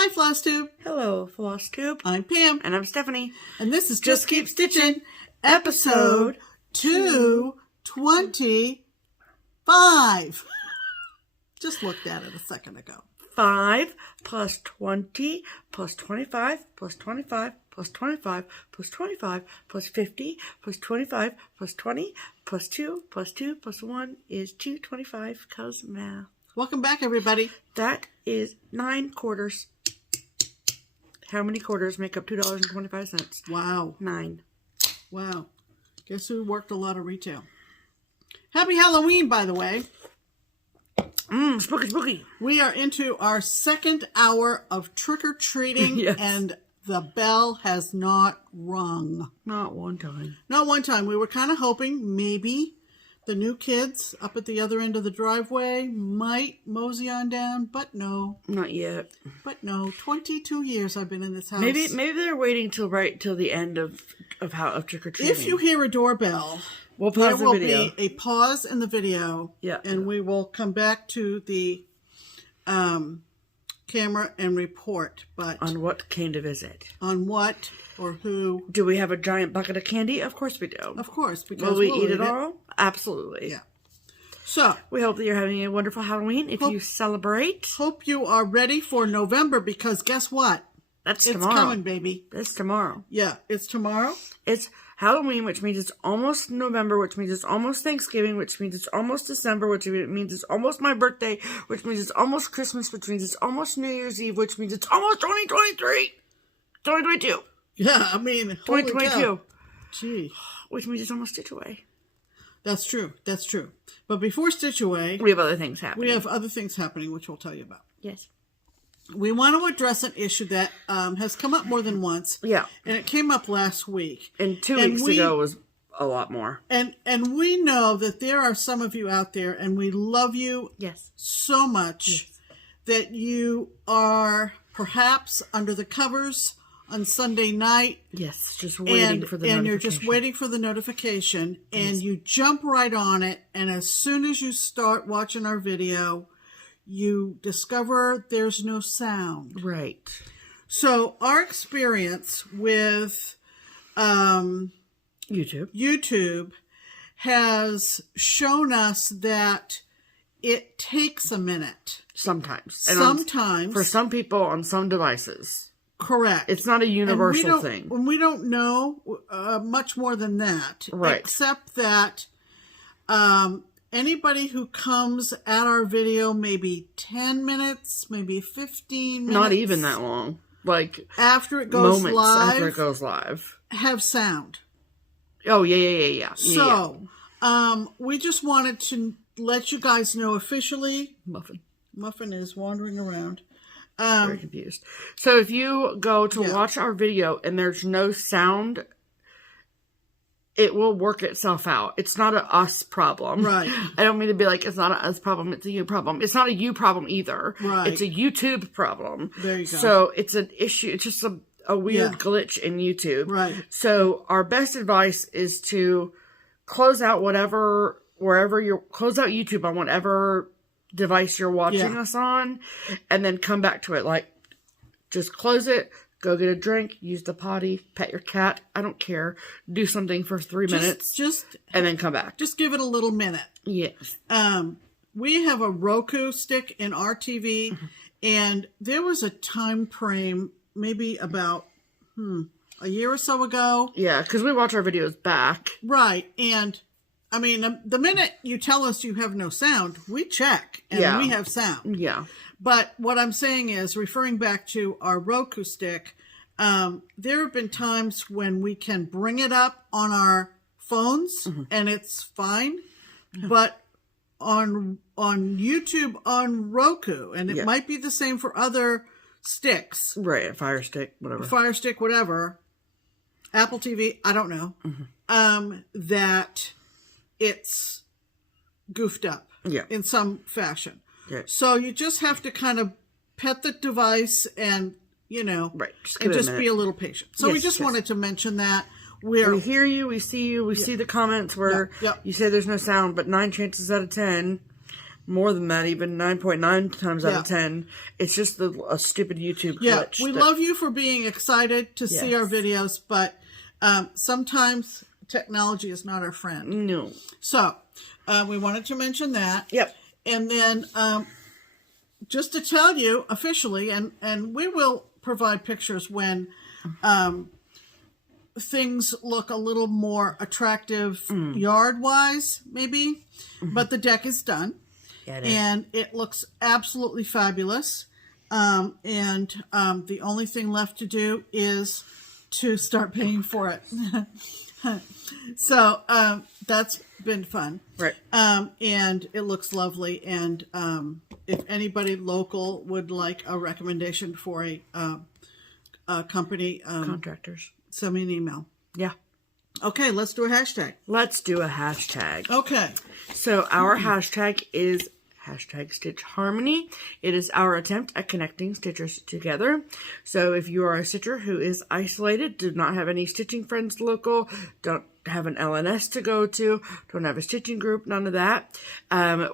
Hi, FlossTube. Hello, FlossTube. I'm Pam. And I'm Stephanie. And this is Just Keep Stitching, episode 225. Just looked at it a second ago. 5 plus 20 plus 25 plus 25 plus 25 plus 25 plus 50 plus 25 plus 20 plus 2 plus 2 plus 1 is 225 because math. Welcome back, everybody. That is 9 quarters. How many quarters make up $2.25? Wow. 9. Wow. Guess who worked a lot of retail? Happy Halloween, by the way. Spooky, spooky. We are into our second hour of trick-or-treating, Yes. and the bell has not rung. Not one time. Not one time. We were kind of hoping maybe the new kids up at the other end of the driveway might mosey on down, but no. Not yet. But no. 22 years I've been in this house. Maybe they're waiting till the end of trick-or-treating. If you hear a doorbell, we'll pause the video. There will be a pause in the video. Yeah. And we will come back to the camera and report. But on what came to visit. On what or who. Do we have a giant bucket of candy? Of course we do. Of course. Because Will we eat it all? Absolutely. Yeah. So. We hope that you're having a wonderful Halloween if you celebrate. Hope you are ready for November because guess what? That's tomorrow. It's coming, baby. It's tomorrow. Yeah. It's tomorrow. It's Halloween, which means it's almost November, which means it's almost Thanksgiving, which means it's almost December, which means it's almost my birthday, which means it's almost Christmas, which means it's almost New Year's Eve, which means it's almost 2023. 2022. Yeah, I mean, 2022. Gee. Which means it's almost Stitch Away. That's true. That's true. But before Stitch Away, we have other things happening. We have other things happening, which we'll tell you about. Yes. We want to address an issue that has come up more than once. Yeah. And it came up last week. And 2 weeks ago was a lot more. And we know that there are some of you out there, and we love you so much that you are perhaps under the covers on Sunday night. Yes, just waiting for the notification. And you're just waiting for the notification, and you jump right on it, and as soon as you start watching our video, you discover there's no sound. Right. So our experience with YouTube has shown us that it takes a minute. Sometimes. Sometimes. For some people on some devices. Correct. It's not a universal thing. And we don't know much more than that. Right. Except that anybody who comes at our video maybe 10 minutes, maybe 15 minutes. Not even that long. Like after it goes live. After it goes live. Have sound. Oh, yeah. So, we just wanted to let you guys know officially. Muffin is wandering around. Very confused. So if you go to watch our video and there's no sound, it will work itself out. It's not a us problem. Right. I don't mean to be like, it's not a us problem, it's a you problem. It's not a you problem either. Right. It's a YouTube problem. There you go. So it's an issue. It's just a weird glitch in YouTube. Right. So our best advice is to close out close out YouTube on whatever device you're watching us on, and then come back to it. Like, just close it, go get a drink, use the potty, pet your cat, I don't care, do something for 3 minutes, and then come back. Just give it a little minute. Yes. We have a Roku stick in our TV, and there was a time frame, maybe about a year or so ago. Yeah, because we watch our videos back. Right, and I mean, the minute you tell us you have no sound, we check, and we have sound. Yeah. But what I'm saying is, referring back to our Roku stick, there have been times when we can bring it up on our phones, and it's fine. But on YouTube, on Roku, and it might be the same for other sticks. Right, Fire Stick, whatever. Fire Stick, whatever. Apple TV, I don't know. That it's goofed up in some fashion. Right. So you just have to kind of pet the device and, just be a little patient. So we just wanted to mention that. We hear you, we see you, we see the comments where you say there's no sound, but 9 chances out of 10, more than that, even 9.9 times out of 10. It's just a stupid YouTube glitch. We love you for being excited to see our videos, but sometimes technology is not our friend. No. So, we wanted to mention that. Yep. And then, just to tell you officially, and we will provide pictures when things look a little more attractive yard-wise, maybe. But the deck is done. Yeah, and it looks absolutely fabulous. The only thing left to do is to start paying for it. So that's been fun. Right. And it looks lovely. And if anybody local would like a recommendation for a company, contractors, send me an email. Yeah. Okay, let's do a hashtag. Let's do a hashtag. Okay. So our hashtag is #StitchHarmony. It is our attempt at connecting stitchers together. So if you are a stitcher who is isolated, do not have any stitching friends local, don't have an LNS to go to, don't have a stitching group, none of that,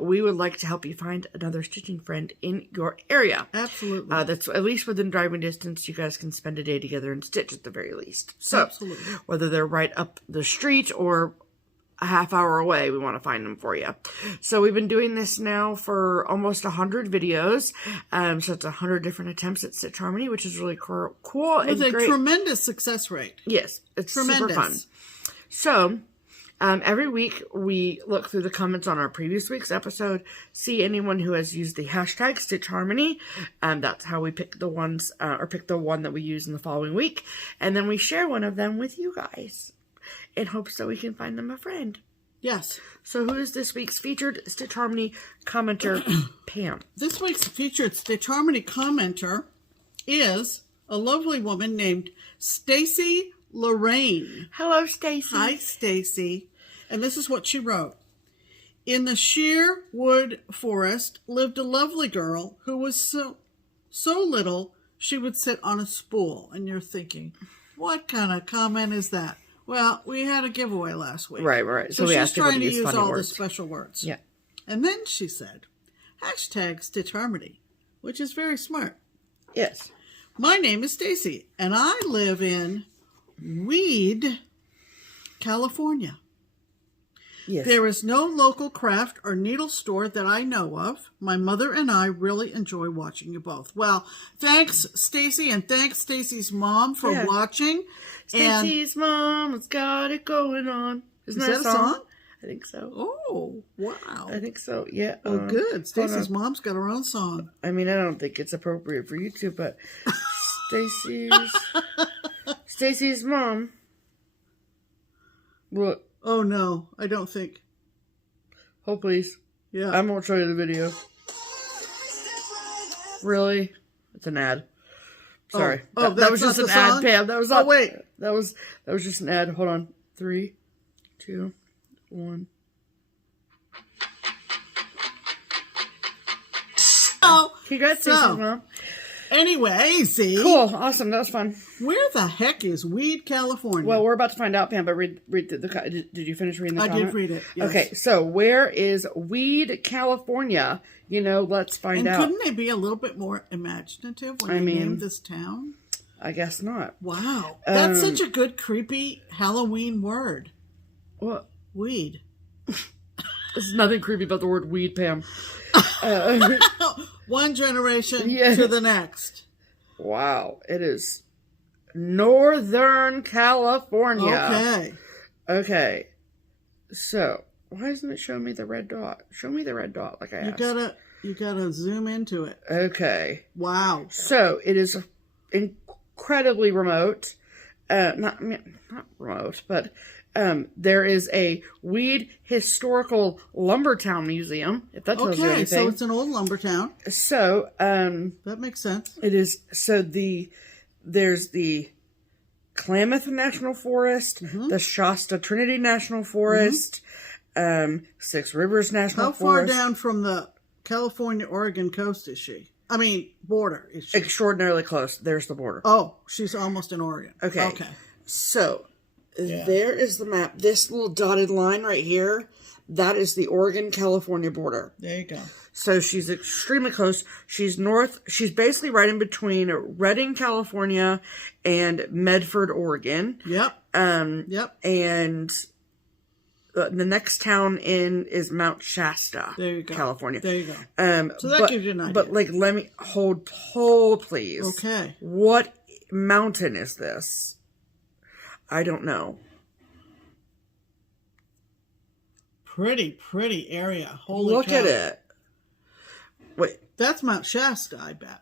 we would like to help you find another stitching friend in your area. Absolutely. That's at least within driving distance. You guys can spend a day together and stitch at the very least. So absolutely. Whether they're right up the street or a half hour away, we want to find them for you. So we've been doing this now for almost 100 videos. So it's 100 different attempts at Stitch Harmony, which is really cool. With a tremendous success rate. Yes, it's super fun. So every week we look through the comments on our previous week's episode, see anyone who has used the hashtag Stitch Harmony. That's how we pick the ones, or pick the one that we use in the following week. And then we share one of them with you guys, in hopes that we can find them a friend. Yes. So who is this week's featured Stitch Harmony commenter, Pam? This week's featured Stitch Harmony commenter is a lovely woman named Stacy Lorraine. Hello, Stacy. Hi, Stacy. And this is what she wrote. In the sheer wood forest lived a lovely girl who was so little she would sit on a spool. And you're thinking, what kind of comment is that? Well, we had a giveaway last week. Right. So we she's trying to use all words. the special words. Yeah. And then she said, hashtag Stitch Harmony, which is very smart. Yes. My name is Stacy, and I live in Weed, California. Yes. There is no local craft or needle store that I know of. My mother and I really enjoy watching you both. Well, thanks, Stacy, and thanks, Stacy's mom, for watching. Stacy's mom's got it going on. Isn't that a song? I think so. Oh, wow. I think so, yeah. Oh, good. Stacy's mom's got her own song. I mean, I don't think it's appropriate for YouTube, but Stacy's mom. What? Oh, no, I don't think. Oh, please. Yeah. I won't show you the video. Really? It's an ad. Sorry. Oh, that was just an ad, Pam. That was not. Oh, wait. That was just an ad. Hold on. 3, 2, 1. Oh, Congrats, Stacy's mom. Anyway, see. Cool. Awesome. That was fun. Where the heck is Weed, California? Well, we're about to find out, Pam, but read through the... Did you finish reading the comment? I did read it, yes. Okay, so where is Weed, California? You know, let's find out. And couldn't they be a little bit more imaginative when they named this town? I guess not. Wow. That's such a good, creepy Halloween word. What? Weed. There's nothing creepy about the word weed, Pam. One generation to the next. Wow. It is Northern California. Okay. So, why isn't it showing me the red dot? Show me the red dot like I asked. You gotta zoom into it. Okay. Wow. So, it is incredibly remote. Not remote, but there is a Weed Historical Lumber Town Museum, if that tells you anything. So it's an old lumber town. So, that makes sense. It is, so there's the Klamath National Forest, the Shasta Trinity National Forest, Six Rivers National Forest. How far down from the California-Oregon coast is she? I mean, border is she? Extraordinarily close. There's the border. Oh, she's almost in Oregon. Okay. So, there is the map. This little dotted line right here, That is the Oregon-California border. There you go. So she's extremely close. She's basically right in between Redding, California and Medford, Oregon. Yep. Yep. And the next town in is Mount Shasta. There you go. California. There you go. So that gives you an idea. But like, let me hold, please. Okay. What mountain is this? I don't know. Pretty area. Holy Look cow. at it. Wait. That's Mount Shasta, I bet.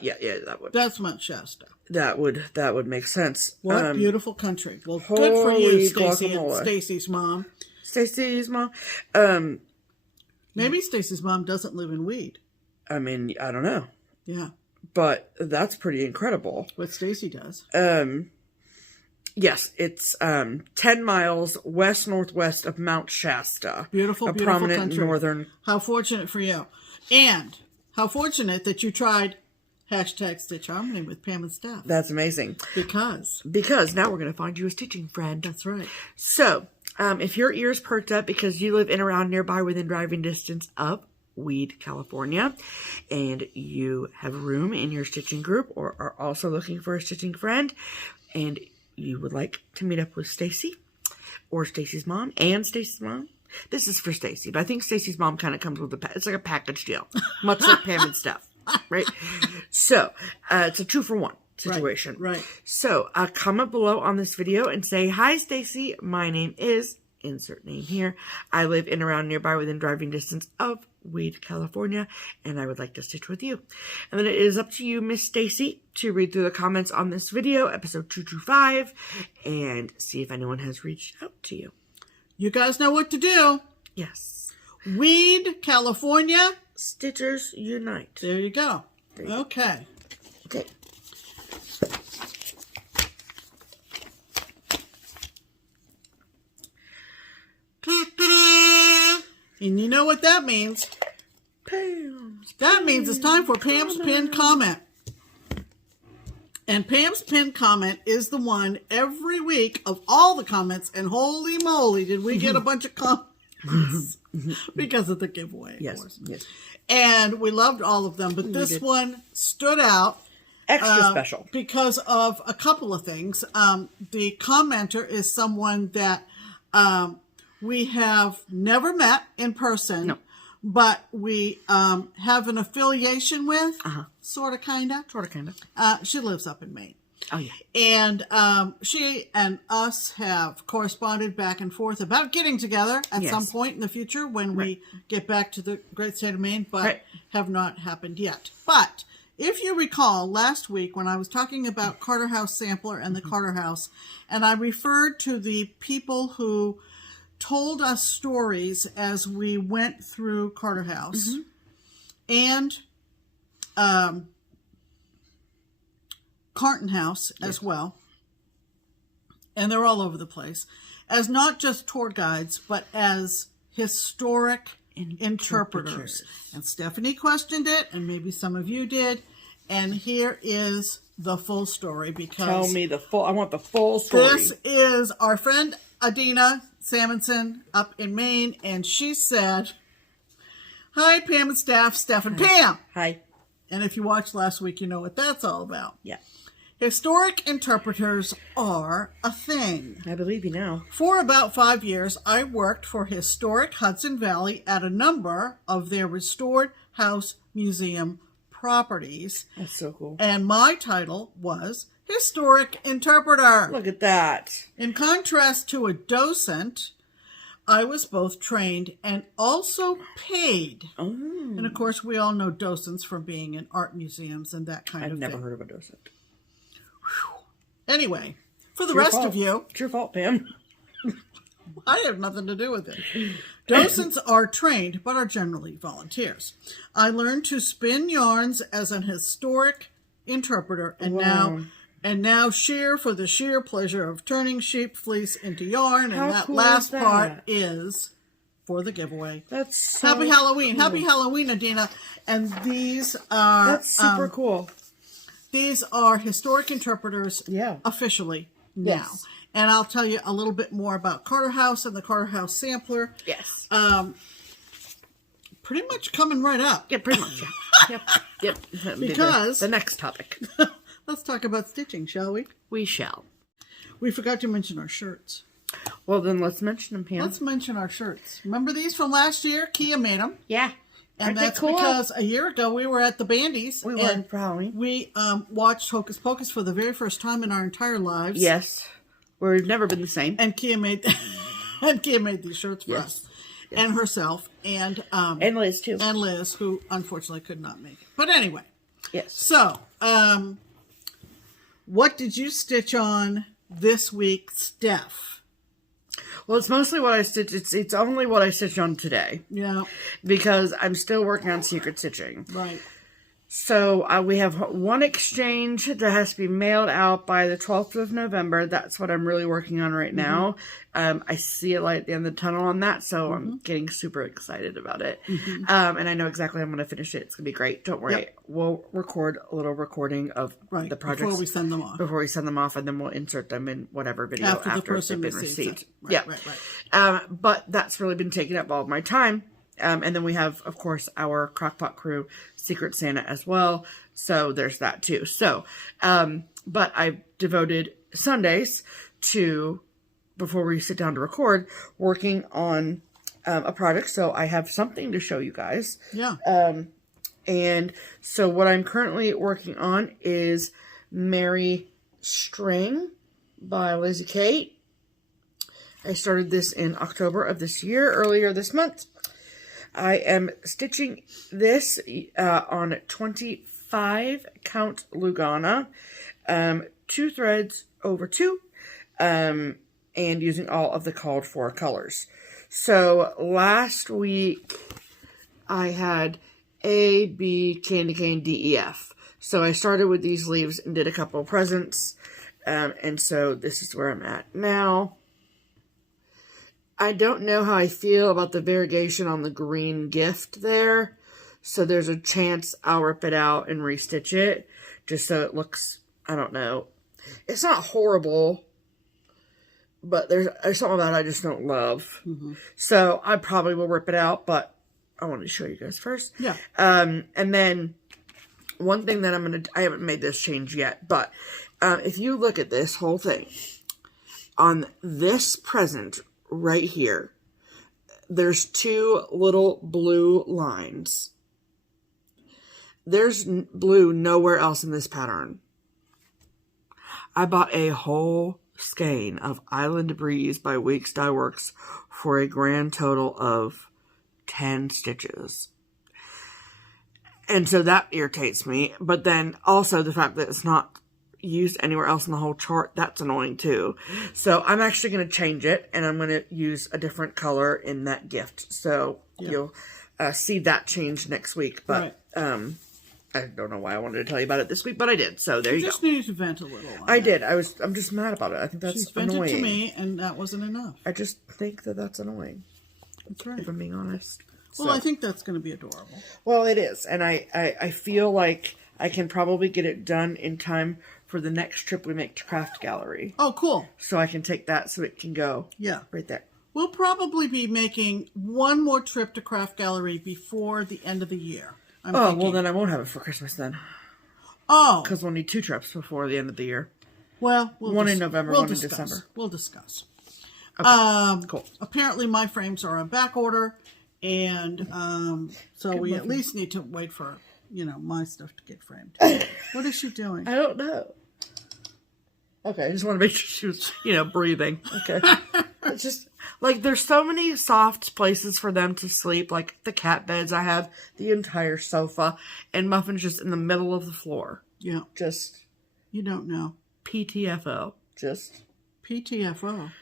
Yeah, that would. That's Mount Shasta. That would make sense. What beautiful country. Well, good for you, Stacy and Stacy's mom. Stacy's mom. Maybe Stacy's mom doesn't live in Weed. I mean, I don't know. Yeah. But that's pretty incredible. What Stacy does. Yes, it's 10 miles west-northwest of Mount Shasta. Beautiful, a beautiful prominent country. northern. How fortunate for you. And how fortunate that you tried #Stitch Harmony with Pam and Steph. That's amazing. Because now we're going to find you a stitching friend. That's right. So, if your ears perked up because you live in around nearby within driving distance of Weed, California, and you have room in your stitching group or are also looking for a stitching friend, and you would like to meet up with Stacy or Stacy's mom and Stacy's mom. This is for Stacy, but I think Stacy's mom kind of comes with it's like a package deal, much like Pam and Steph, right? So, it's a 2-for-1 situation. Right. So, comment below on this video and say, "Hi, Stacy. My name is," insert name here. "I live in around nearby within driving distance of Weed, California, and I would like to stitch with you." And then it is up to you, Miss Stacy, to read through the comments on this video, episode 225, and see if anyone has reached out to you. You guys know what to do. Yes. Weed, California. Stitchers unite. There you go. Okay. Okay. And you know what that means? That means it's time for Pam's pinned comment. And Pam's pinned comment is the one every week of all the comments. And holy moly, did we get a bunch of comments because of the giveaway, of course. Yes. And we loved all of them. But this one stood out. Extra special. Because of a couple of things. The commenter is someone that we have never met in person. No. But we have an affiliation with, sort of, kind of. Sort of, kind of. She lives up in Maine. Oh, yeah. And she and us have corresponded back and forth about getting together at some point in the future when we get back to the great state of Maine, but have not happened yet. But if you recall, last week when I was talking about Carter House Sampler and the Carter House, and I referred to the people who told us stories as we went through Carter House and Carton House as well. And they're all over the place. As not just tour guides, but as historic interpreters. And Stephanie questioned it, and maybe some of you did. And here is the full story because... Tell me I want the full story. This is our friend Adina Samonson up in Maine, and she said, "Hi, Pam and Steph and Pam." Hi. And if you watched last week, you know what that's all about. Yeah. Historic interpreters are a thing. I believe you now. For about 5 years, I worked for Historic Hudson Valley at a number of their restored house museum properties. That's so cool. And my title was Historic Interpreter. Look at that. In contrast to a docent, I was both trained and also paid. Oh. And of course, we all know docents from being in art museums and that kind of thing. I've never heard of a docent. Anyway, for the rest of you... It's your fault, Pam. I have nothing to do with it. Docents are trained, but are generally volunteers. I learned to spin yarns as an historic interpreter, and now shear for the sheer pleasure of turning sheep fleece into yarn. And that last part is for the giveaway. That's so Happy Halloween. Cool. Happy Halloween, Adina. And these are... That's super cool. These are historic interpreters officially now. Yes. And I'll tell you a little bit more about Carter House and the Carter House sampler. Yes. Pretty much coming right up. Yeah, pretty much. Yeah. Yep. Because the next topic. Let's talk about stitching, shall we? We shall. We forgot to mention our shirts. Well, then let's mention them, Pam. Let's mention our shirts. Remember these from last year? Kia made them. Yeah. And that's because a year ago we were at the Bandies. We were, probably. We watched Hocus Pocus for the very first time in our entire lives. Yes. We've never been the same. And Kia made these shirts for us. Yes. And herself. And Liz, too. And Liz, who unfortunately could not make it. But anyway. Yes. So, what did you stitch on this week, Steph? Well, it's mostly what I stitched. It's only what I stitched on today. Yeah. Because I'm still working on secret stitching. Right. So we have one exchange that has to be mailed out by the 12th of November. That's what I'm really working on right now. I see a light at the end of the tunnel on that, so I'm getting super excited about it. And I know exactly how I'm going to finish it. It's going to be great. Don't worry. Yep. We'll record a little recording of the projects. Before we send them off. Before we send them off, and then we'll insert them in whatever video after they've been received. Right, right. But that's really been taking up all of my time. And then we have, of course, our Crockpot Crew Secret Santa as well. So there's that too. So, but I've devoted Sundays to, before we sit down to record, working on a project. So I have something to show you guys. Yeah. And so what I'm currently working on is Merry String by Lizzie Kate. I started this in October of this year, earlier this month. I am stitching this on 25 count Lugana, 2 threads over 2, and using all of the called for colors. So last week I had A, B, candy cane, D, E, F. So I started with these leaves and did a couple of presents, and so this is where I'm at now. I don't know how I feel about the variegation on the green gift there. So there's a chance I'll rip it out and restitch it. Just so it looks, I don't know. It's not horrible. But there's something about it I just don't love. So I probably will rip it out. But I want to show you guys first. Yeah. And then one thing that I haven't made this change yet. But if you look at this whole thing. On this present right here, there's 2 little blue lines. There's blue nowhere else in this pattern. I bought a whole skein of Island Breeze by Weeks Dye Works for a grand total of 10 stitches. And so that irritates me. But then also the fact that it's not used anywhere else in the whole chart, that's annoying too. So I'm actually going to change it, and I'm going to use a different color in that gift. So you'll see that change next week. But I don't know why I wanted to tell you about it this week, but I did. So there you go. Just needed to vent a little. I did. I'm just mad about it. I think that's She's annoying. vented to me, and that wasn't enough. I just think that that's annoying. That's right. If I'm being honest. Well, I think that's going to be adorable. Well, it is, and I feel like I can probably get it done in time for the next trip we make to Craft Gallery. Oh, cool. So I can take that so it can go right there. We'll probably be making one more trip to Craft Gallery before the end of the year. I'm thinking. Well, then I won't have it for Christmas then. Oh. Because we'll need 2 trips before the end of the year. Well, one in November, one in December. We'll discuss. Okay, cool. Apparently my frames are on back order, and so we at least need to wait for, my stuff to get framed. What is she doing? I don't know. Okay, I just want to make sure she was, breathing. Okay. It's just, there's so many soft places for them to sleep. Like, the cat beds. I have the entire sofa. And Muffin's just in the middle of the floor. Yeah. Just. You don't know. PTFO. Just. PTFO.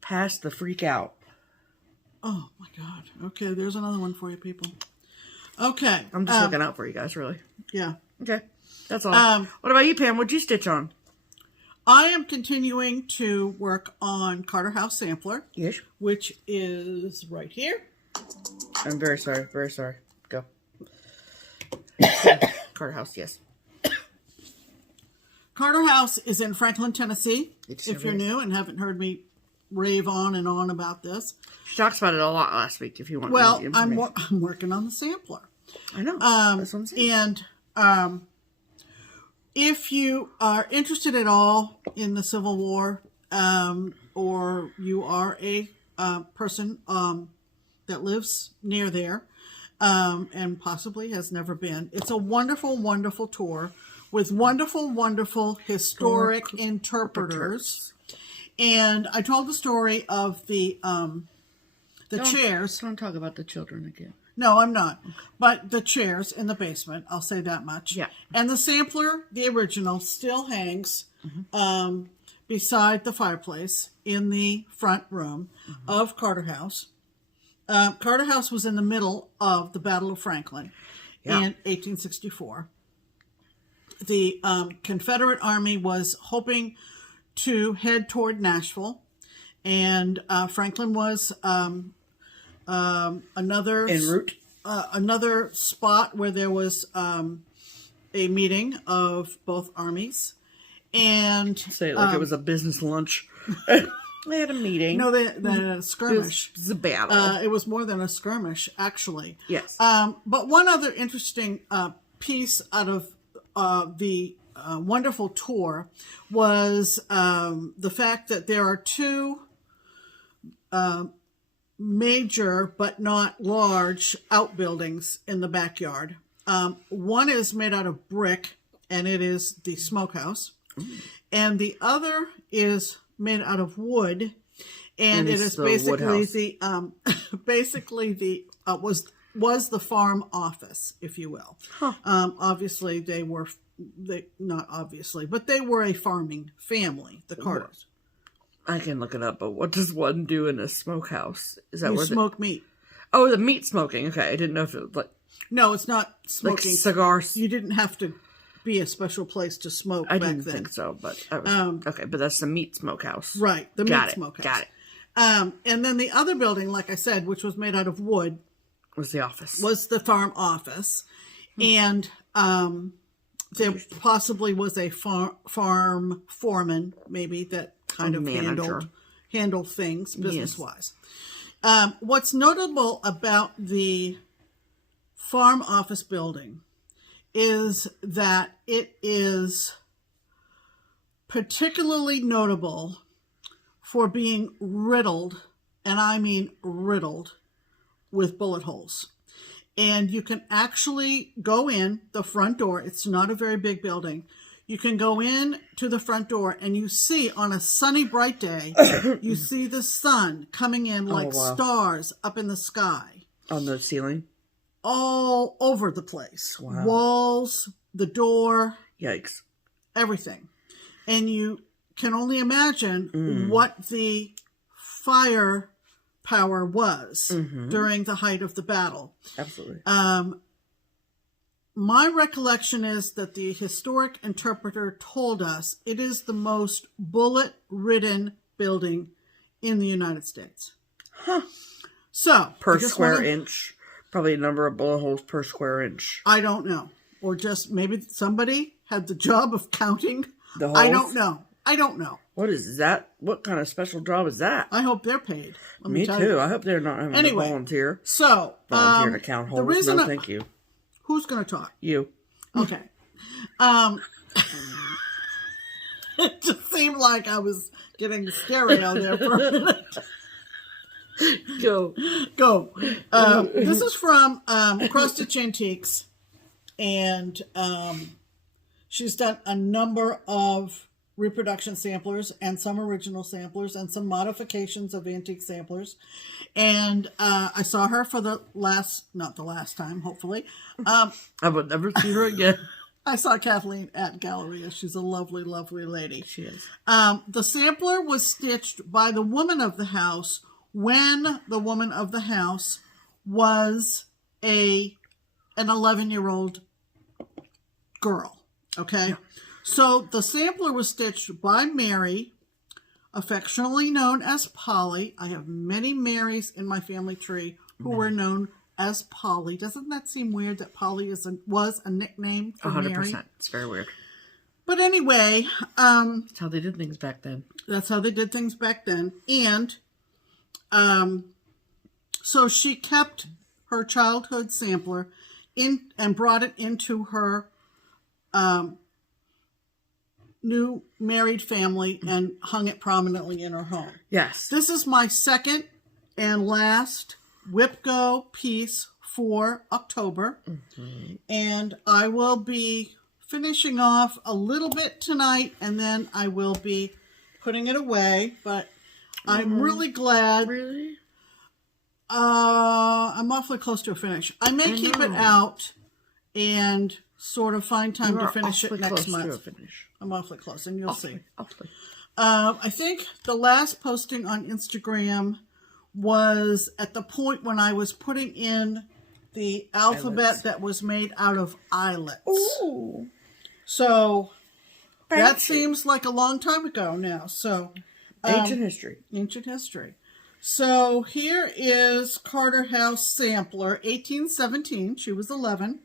Pass the freak out. Oh, my God. Okay, there's another one for you, people. Okay. I'm just looking out for you guys, really. Yeah. Okay. That's all. What about you, Pam? What'd you stitch on? I am continuing to work on Carter House Sampler. Yes. Which is right here. I'm very sorry. Very sorry. Go. Carter House, yes. Carter House is in Franklin, Tennessee. It If you're new and haven't heard me rave on and on about this. She talks about it a lot last week if you want Well, to I'm working on the sampler. I know. That's what I'm saying. And if you are interested at all in the Civil War, or you are a person that lives near there, and possibly has never been, it's a wonderful, wonderful tour with wonderful, wonderful historic interpreters. And I told the story of the chairs. Don't talk about the children again. No, I'm not. But the chairs in the basement, I'll say that much. Yeah. And the sampler, the original, still hangs beside the fireplace in the front room of Carter House. Carter House was in the middle of the Battle of Franklin in 1864. The Confederate Army was hoping to head toward Nashville, and Franklin was another en route. Another spot where there was a meeting of both armies, and Say it like it was a business lunch. They had a meeting. No, they had a skirmish. It was a battle. It was more than a skirmish, actually. Yes. But one other interesting piece out of the wonderful tour was the fact that there are two major but not large outbuildings in the backyard. One is made out of brick, and it is the smokehouse. And the other is made out of wood, and it is basically the was the farm office, if you will. Huh. Obviously, they were a farming family, the Carters. I can look it up, but what does one do in a smokehouse? Is that You where smoke meat. Oh, the meat smoking. Okay, I didn't know if it was like... No, it's not smoking. Like cigars. You didn't have to be a special place to smoke I back didn't then. think so, but I was, okay, but that's the meat smokehouse. Right, the meat smokehouse. Got it. And then the other building, like I said, which was made out of wood, Was the office. was the farm office. And there possibly was a farm foreman, maybe, that kind of handled things business-wise. What's notable about the farm office building is that it is particularly notable for being riddled, and I mean riddled, with bullet holes. And you can actually go in the front door. It's not a very big building. You can go in to the front door, and you see on a sunny, bright day, you see the sun coming in like stars up in the sky. On the ceiling? All over the place. Wow. Walls, the door. Yikes. Everything. And you can only imagine what the fire power was during the height of the battle. Absolutely. My recollection is that the historic interpreter told us it is the most bullet-ridden building in the United States. Huh. So, per square inch. Probably a number of bullet holes per square inch. I don't know. Or just maybe somebody had the job of counting. The holes? I don't know. What is that? What kind of special job is that? I hope they're paid. Me too. I hope they're not having to volunteer. So, volunteer to count holes. No, thank you. Who's going to talk? You. Okay. It just seemed like I was getting stereo there for a minute. Go. This is from Cross Stitch Antiques, and she's done a number of reproduction samplers and some original samplers and some modifications of antique samplers. And I saw her for not the last time, hopefully. I would never see her again. I saw Kathleen at Galleria. She's a lovely, lovely lady. She is. The sampler was stitched by the woman of the house when the woman of the house was an 11-year-old girl. Okay? Yeah. So the sampler was stitched by Mary, affectionately known as Polly. I have many Marys in my family tree who were known as Polly. Doesn't that seem weird that Polly was a nickname for 100%. Mary? 100%. It's very weird. But anyway, That's how they did things back then. that's how they did things back then. And so she kept her childhood sampler in and brought it into her new married family and hung it prominently in her home. Yes. This is my second and last Whip Go piece for October. And I will be finishing off a little bit tonight, and then I will be putting it away. But I'm really glad. Really? I'm awfully close to a finish. I may keep it out and sort of find time to finish it next month. I'm awfully close, and you'll see. Awfully. I think the last posting on Instagram was at the point when I was putting in the alphabet that was made out of eyelets. Ooh. So that seems like a long time ago now. So ancient history. Ancient history. So here is Carter House Sampler, 1817. She was 11.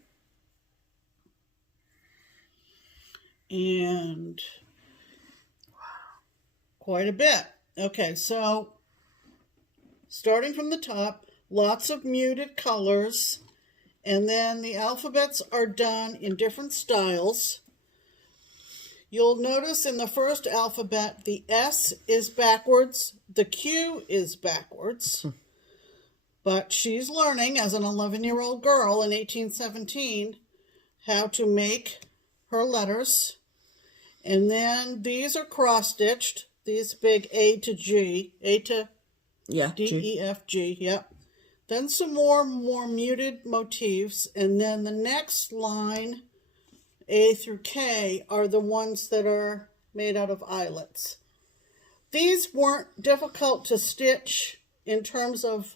And quite a bit. Okay, so starting from the top, lots of muted colors. And then the alphabets are done in different styles. You'll notice in the first alphabet, the S is backwards, the Q is backwards. But she's learning, as an 11-year-old girl in 1817, how to make her letters. And then these are cross-stitched, these big A to G, A to D, E, F, G, yep. Then some more muted motifs, and then the next line, A through K, are the ones that are made out of eyelets. These weren't difficult to stitch in terms of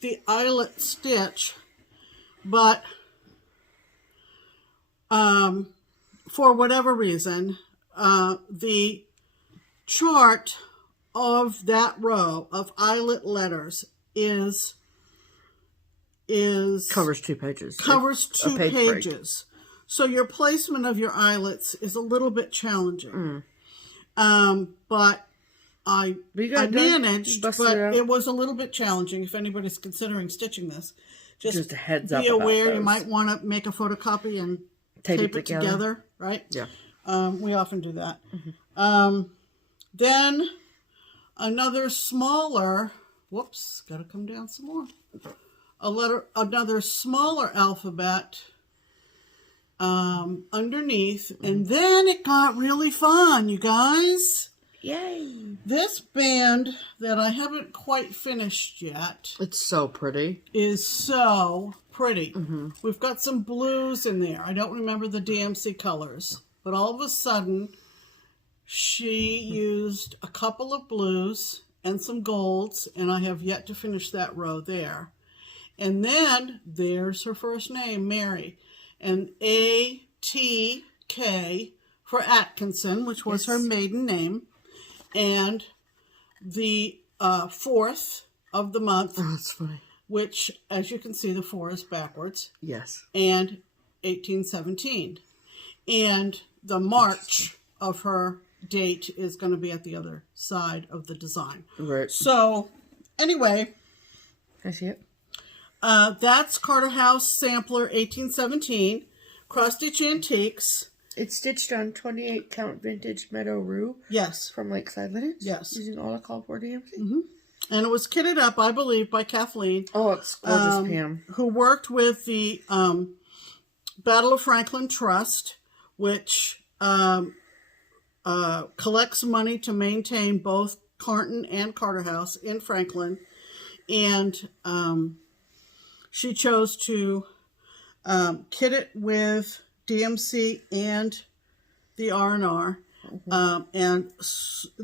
the eyelet stitch, but for whatever reason, the chart of that row of eyelet letters covers 2 pages. Covers two pages. Break. So your placement of your eyelets is a little bit challenging. But I managed, but it was a little bit challenging. If anybody's considering stitching this, just a heads up. Be aware you might want to make a photocopy and tape it together, right? Yeah. We often do that. Then another smaller, whoops, got to come down some more. Another smaller alphabet underneath, and then it got really fun, you guys. Yay! This band that I haven't quite finished yet. It's so pretty. Is so pretty. We've got some blues in there. I don't remember the DMC colors, but all of a sudden she used a couple of blues and some golds, and I have yet to finish that row there. And then there's her first name, Mary. And A-T-K for Atkinson, which was her maiden name. And the 4th of the month. Oh, that's funny. Which, as you can see, the 4 is backwards. Yes. And 1817. And the March of her date is going to be at the other side of the design. Right. So, anyway. I see it. That's Carter House Sampler 1817, Cross Stitch Antiques. It's stitched on 28 count vintage Meadow Rue. Yes. From Lakeside Linens. Yes. Using all the call for DMC. And it was kitted up, I believe, by Kathleen. Oh, it's gorgeous, Pam. Who worked with the Battle of Franklin Trust, which collects money to maintain both Carnton and Carter House in Franklin. And she chose to kit it with DMC and the R&R. And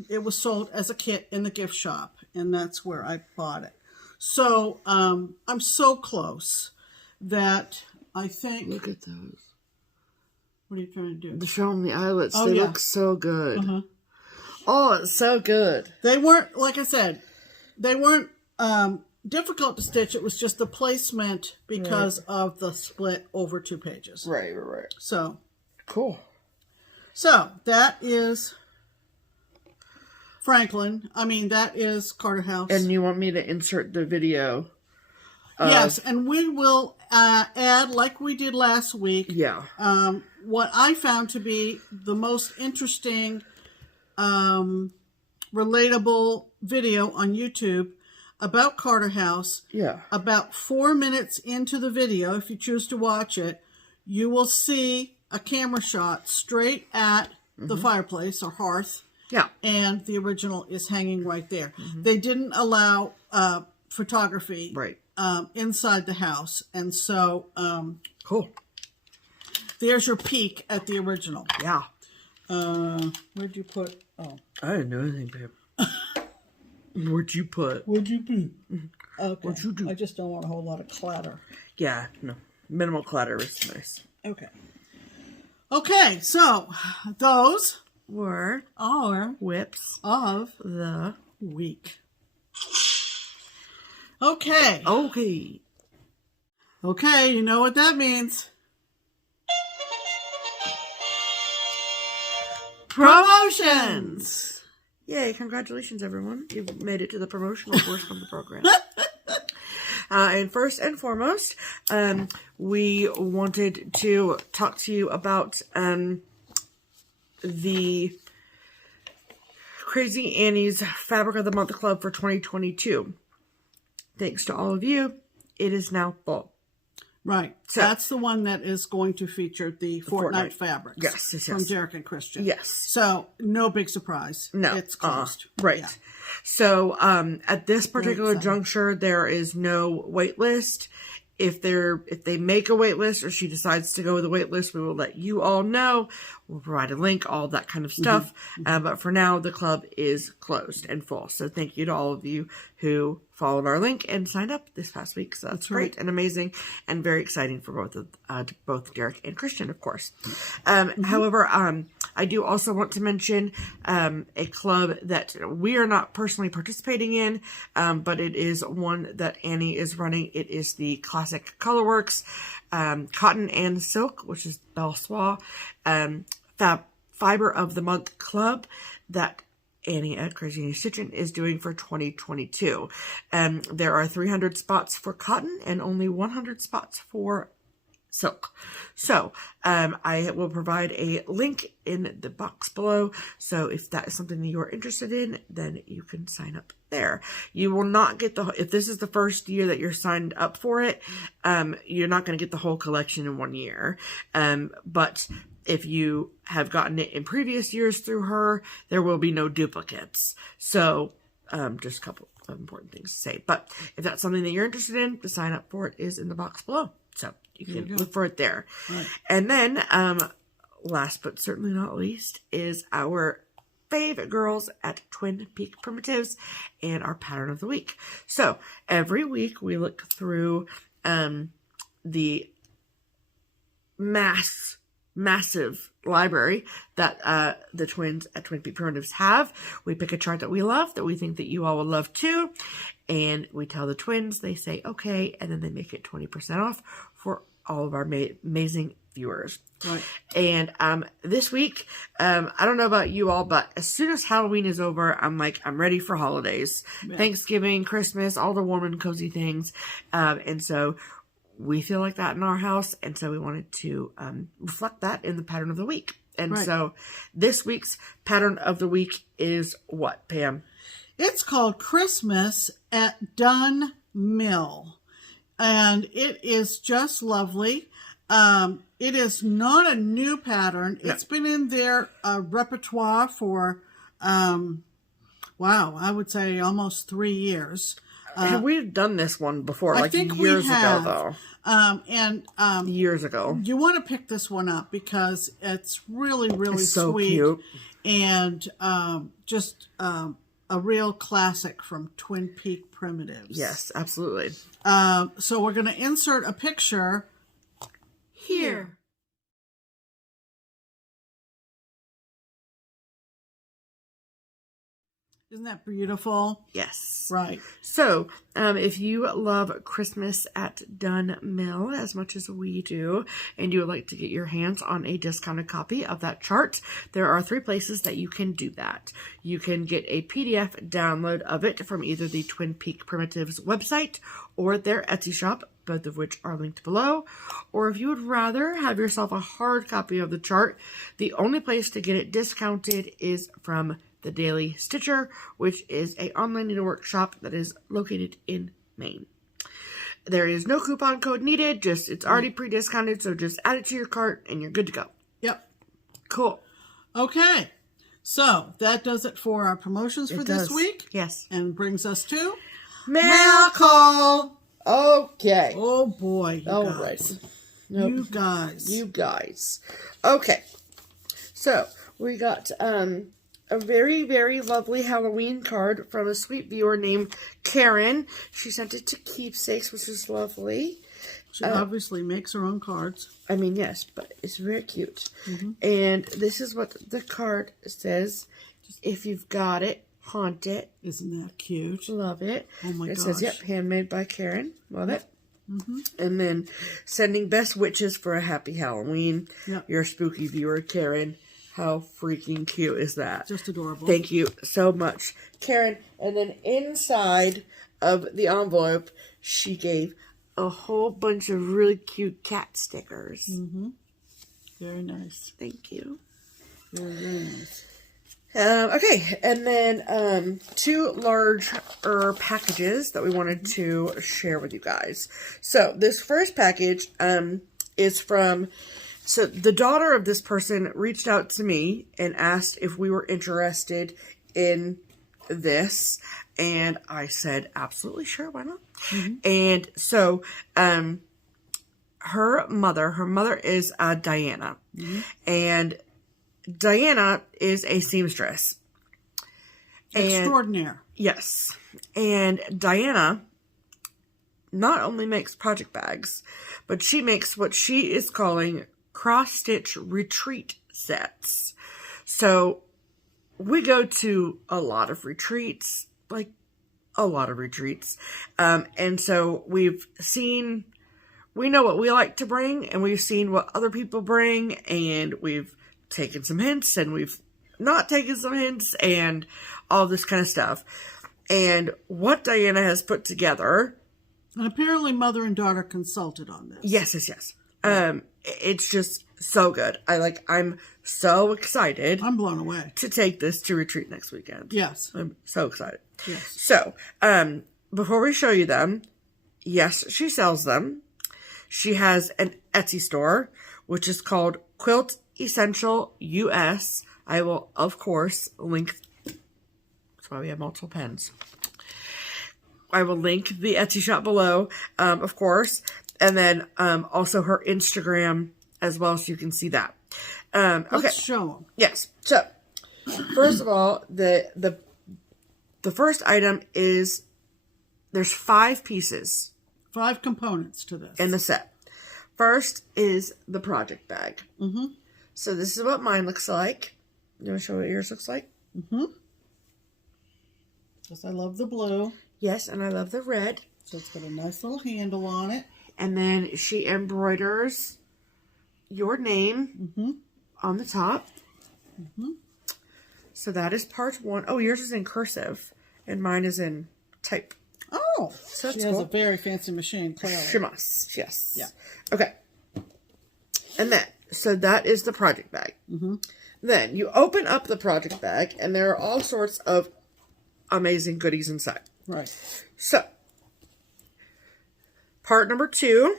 it was sold as a kit in the gift shop. And that's where I bought it. So I'm so close that I think... Look at those. What are you trying to do? They're showing the eyelets. They look so good. Oh, it's so good. They weren't, like I said, they weren't difficult to stitch. It was just the placement because of the split over 2 pages. Right. So. Cool. So that is Franklin. I mean, that is Carter House. And you want me to insert the video? Yes, and we will add, like we did last week, Yeah. what I found to be the most interesting, relatable video on YouTube about Carter House. Yeah. About 4 minutes into the video, if you choose to watch it, you will see a camera shot straight at the fireplace or hearth. Yeah. And the original is hanging right there. They didn't allow photography Right. Inside the house. And so Cool. there's your peek at the original. Yeah. Where'd you put? Oh. I didn't know anything, babe. Where'd you put? Where'd you put? Okay. What'd you do? I just don't want a whole lot of clatter. Yeah, no. Minimal clutter is nice. Okay. Okay, so those Were are whips of the week. Okay. okay. Okay, you know what that means. Promotions! Yay, congratulations everyone. You've made it to the promotional portion of the program. And first and foremost, we wanted to talk to you about the Crazy Annie's Fabric of the Month Club for 2022. Thanks to all of you, it is now full. Right. So, that's the one that is going to feature the Fortnite fabrics. Yes, yes, From yes. Derek and Christian. Yes. So, no big surprise. No. It's closed. Right. Yeah. So, at this particular exciting. juncture, there is no wait list. If they make a wait list or she decides to go with a wait list, we will let you all know. We'll provide a link, all that kind of stuff. But for now, the club is closed and full. So thank you to all of you who followed our link and signed up this past week. So that's great and amazing and very exciting for both Derek and Christian, of course. However, I do also want to mention a club that we are not personally participating in, but it is one that Annie is running. It is the classic Colorworks Cotton and Silk, which is Belsois, Fiber of the Month Club that Annie at Crazy Annie Stitchin is doing for 2022. There are 300 spots for cotton and only 100 spots for silk. So I will provide a link in the box below. So if that is something that you're interested in, then you can sign up there. You will not get if this is the first year that you're signed up for it, you're not going to get the whole collection in 1 year. But if you have gotten it in previous years through her, there will be no duplicates. So just a couple of important things to say. But if that's something that you're interested in, the sign up for it is in the box below. So you can look for it there. Right. And then last but certainly not least is our fave girls at Twin Peak Primitives and our pattern of the week. So every week we look through the massive library that the twins at Twin Peak Primitives have. We pick a chart that we love, that we think that you all would love too, and we tell the twins, they say okay, and then they make it 20% off for all of our amazing viewers. Right. And this week, I don't know about you all, but as soon as Halloween is over, I'm ready for holidays. Yeah. Thanksgiving, Christmas, all the warm and cozy things. And so we feel like that in our house, and so we wanted to reflect that in the pattern of the week. And so this week's pattern of the week is what, Pam? It's called Christmas at Dunn Mill, and it is just lovely. It is not a new pattern. No. It's been in their repertoire for, wow, I would say almost 3 years. Have we done this one before? I think years ago, though. Years ago. You want to pick this one up because it's really, really it's so sweet. Cute. And just a real classic from Twin Peak Primitives. Yes, absolutely. So we're going to insert a picture here. Isn't that beautiful? Yes. Right. So, if you love Christmas at Dunn Mill as much as we do, and you would like to get your hands on a discounted copy of that chart, there are 3 places that you can do that. You can get a PDF download of it from either the Twin Peak Primitives website or their Etsy shop, both of which are linked below. Or if you would rather have yourself a hard copy of the chart, the only place to get it discounted is from The Daily Stitcher, which is an online needlework shop that is located in Maine. There is no coupon code needed, just it's already pre-discounted, so just add it to your cart and you're good to go. Yep. Cool. Okay. So that does it for our promotions for this week. Yes. And brings us to Mail call. Okay. Oh boy. You All guys. right. Nope. You guys. Okay. So we got a very, very lovely Halloween card from a sweet viewer named Karen. She sent it to Keepsakes, which is lovely. She obviously makes her own cards. I mean, yes, but it's very cute. And this is what the card says. If you've got it, haunt it. Isn't that cute? Love it. Oh my gosh. It says, yep, handmade by Karen. Love it. And then sending best wishes for a happy Halloween. Yep. Your spooky viewer, Karen. How freaking cute is that? Just adorable. Thank you so much, Karen. And then inside of the envelope, she gave a whole bunch of really cute cat stickers. Very nice. Thank you. Very, very nice. Okay, and then 2 larger packages that we wanted to share with you guys. So this first package is from... So the daughter of this person reached out to me and asked if we were interested in this. And I said, absolutely sure, why not? And so her mother is Diana. And Diana is a seamstress. Extraordinaire. Yes. And Diana not only makes project bags, but she makes what she is calling cross-stitch retreat sets. So we go to a lot of retreats, like a lot of retreats. And so we know what we like to bring, and we've seen what other people bring, and we've taken some hints, and we've not taken some hints, and all this kind of stuff. And what Diana has put together... And apparently mother and daughter consulted on this. Yes. It's just so good. I'm so excited. I'm blown away. To take this to retreat next weekend. Yes. I'm so excited. Yes. So, before we show you them, yes, she sells them. She has an Etsy store, which is called QuiltessentialUS. I will, of course, link. That's why we have multiple pens. I will link the Etsy shop below, of course. And then also her Instagram as well, so you can see that. Okay. Let's show them. Yes. So, first of all, the first item is there's 5 pieces. 5 components to this. In the set. First is the project bag. So this is what mine looks like. You want to show what yours looks like? Because I love the blue. Yes, and I love the red. So it's got a nice little handle on it. And then she embroiders your name on the top. So that is part 1. Oh, yours is in cursive, and mine is in type. Oh, so she has a very fancy machine, clearly. She must, yes. Yeah. Okay. And then, so that is the project bag. Then you open up the project bag, and there are all sorts of amazing goodies inside. Right. So, part number 2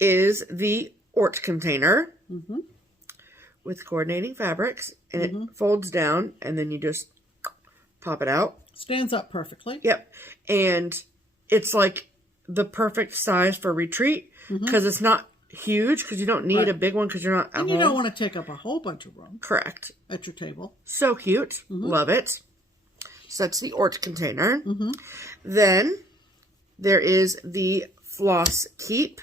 is the Ort container with coordinating fabrics, and it folds down, and then you just pop it out. Stands up perfectly. Yep. And it's like the perfect size for retreat because it's not huge, because you don't need a big one because you're not at home. And you don't want to take up a whole bunch of room. Correct. At your table. So cute. Love it. So that's the Ort container. Then there is the Floss Keep,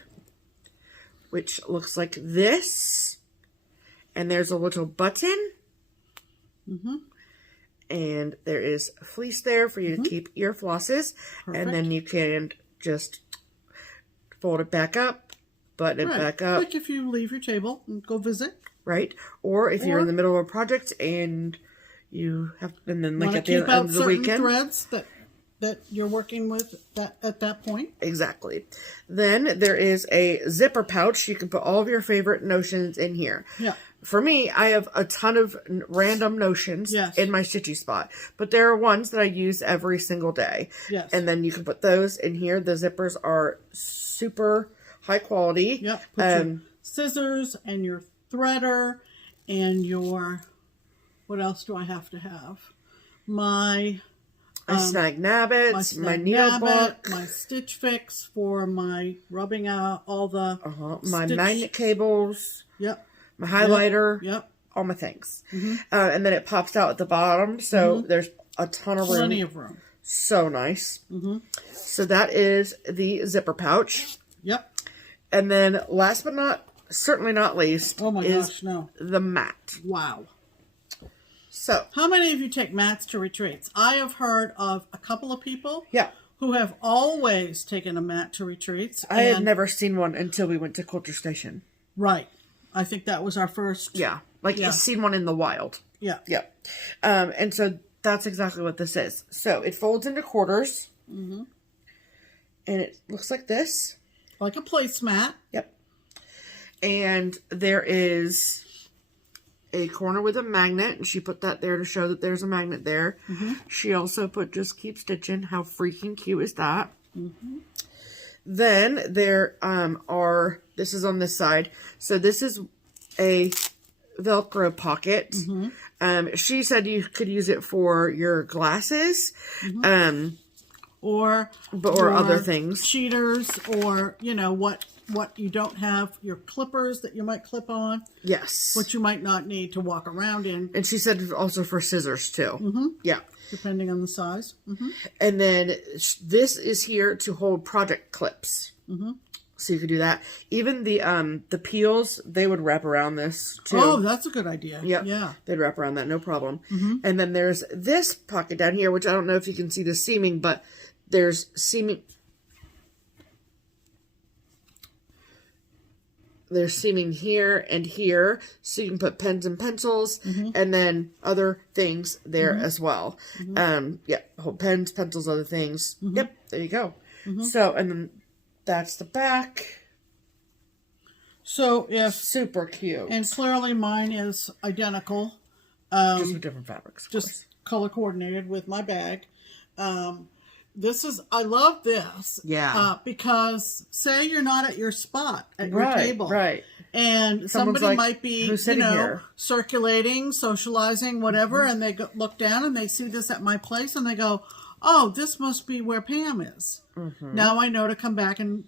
which looks like this. And there's a little button. And there is fleece there for you to keep your flosses. Perfect. And then you can just fold it back up, button it back up. Like if you leave your table and go visit. Right. Or if you're in the middle of a project and you have, and then like at the end of the weekend. Threads that you're working with at that point. Exactly. Then there is a zipper pouch. You can put all of your favorite notions in here. Yeah. For me, I have a ton of random notions in my stitchy spot, but there are ones that I use every single day. Yes. And then you can put those in here. The zippers are super high quality. Yep. Put your scissors and your threader and your, what else do I have to have? My snag nabbits, my needle book, my Stitch Fix for my rubbing out all the my magnet cables. Yep. My highlighter. Yep. All my things. And then it pops out at the bottom, so there's a ton of room. Plenty of room. So nice. So that is the zipper pouch. Yep. And then last but certainly not least, oh my gosh, no, the mat. Wow. So how many of you take mats to retreats? I have heard of a couple of people who have always taken a mat to retreats. I had never seen one until we went to Quilter Station. Right. I think that was our first. Yeah. Like you've seen one in the wild. Yeah. Yeah. And so that's exactly what this is. So it folds into quarters. And it looks like this. Like a placemat. Yep. And there is a corner with a magnet, and she put that there to show that there's a magnet there. She also put Just Keep Stitchin. How freaking cute is that? Then there are, this is on this side. So this is a Velcro pocket. She said you could use it for your glasses. Or other things. Cheaters, or, you know, what you don't have, your clippers that you might clip on. Yes. What you might not need to walk around in. And she said also for scissors, too. Yeah. Depending on the size. And then this is here to hold project clips. So you could do that. Even the peels, they would wrap around this, too. Oh, that's a good idea. Yep. Yeah. They'd wrap around that, no problem. And then there's this pocket down here, which I don't know if you can see the seaming, but there's seaming. There's seaming here and here, so you can put pens and pencils, and then other things there as well. Yeah, hold pens, pencils, other things. Yep, there you go. So, and then that's the back. So if super cute, and clearly mine is identical, just with different fabrics, of course. Color coordinated with my bag. This is, I love this. Yeah. Because say you're not at your spot at your table. Right. And somebody like, might be, who's sitting here? Circulating, socializing, whatever, and they look down and they see this at my place and they go, oh, this must be where Pam is. Now I know to come back and,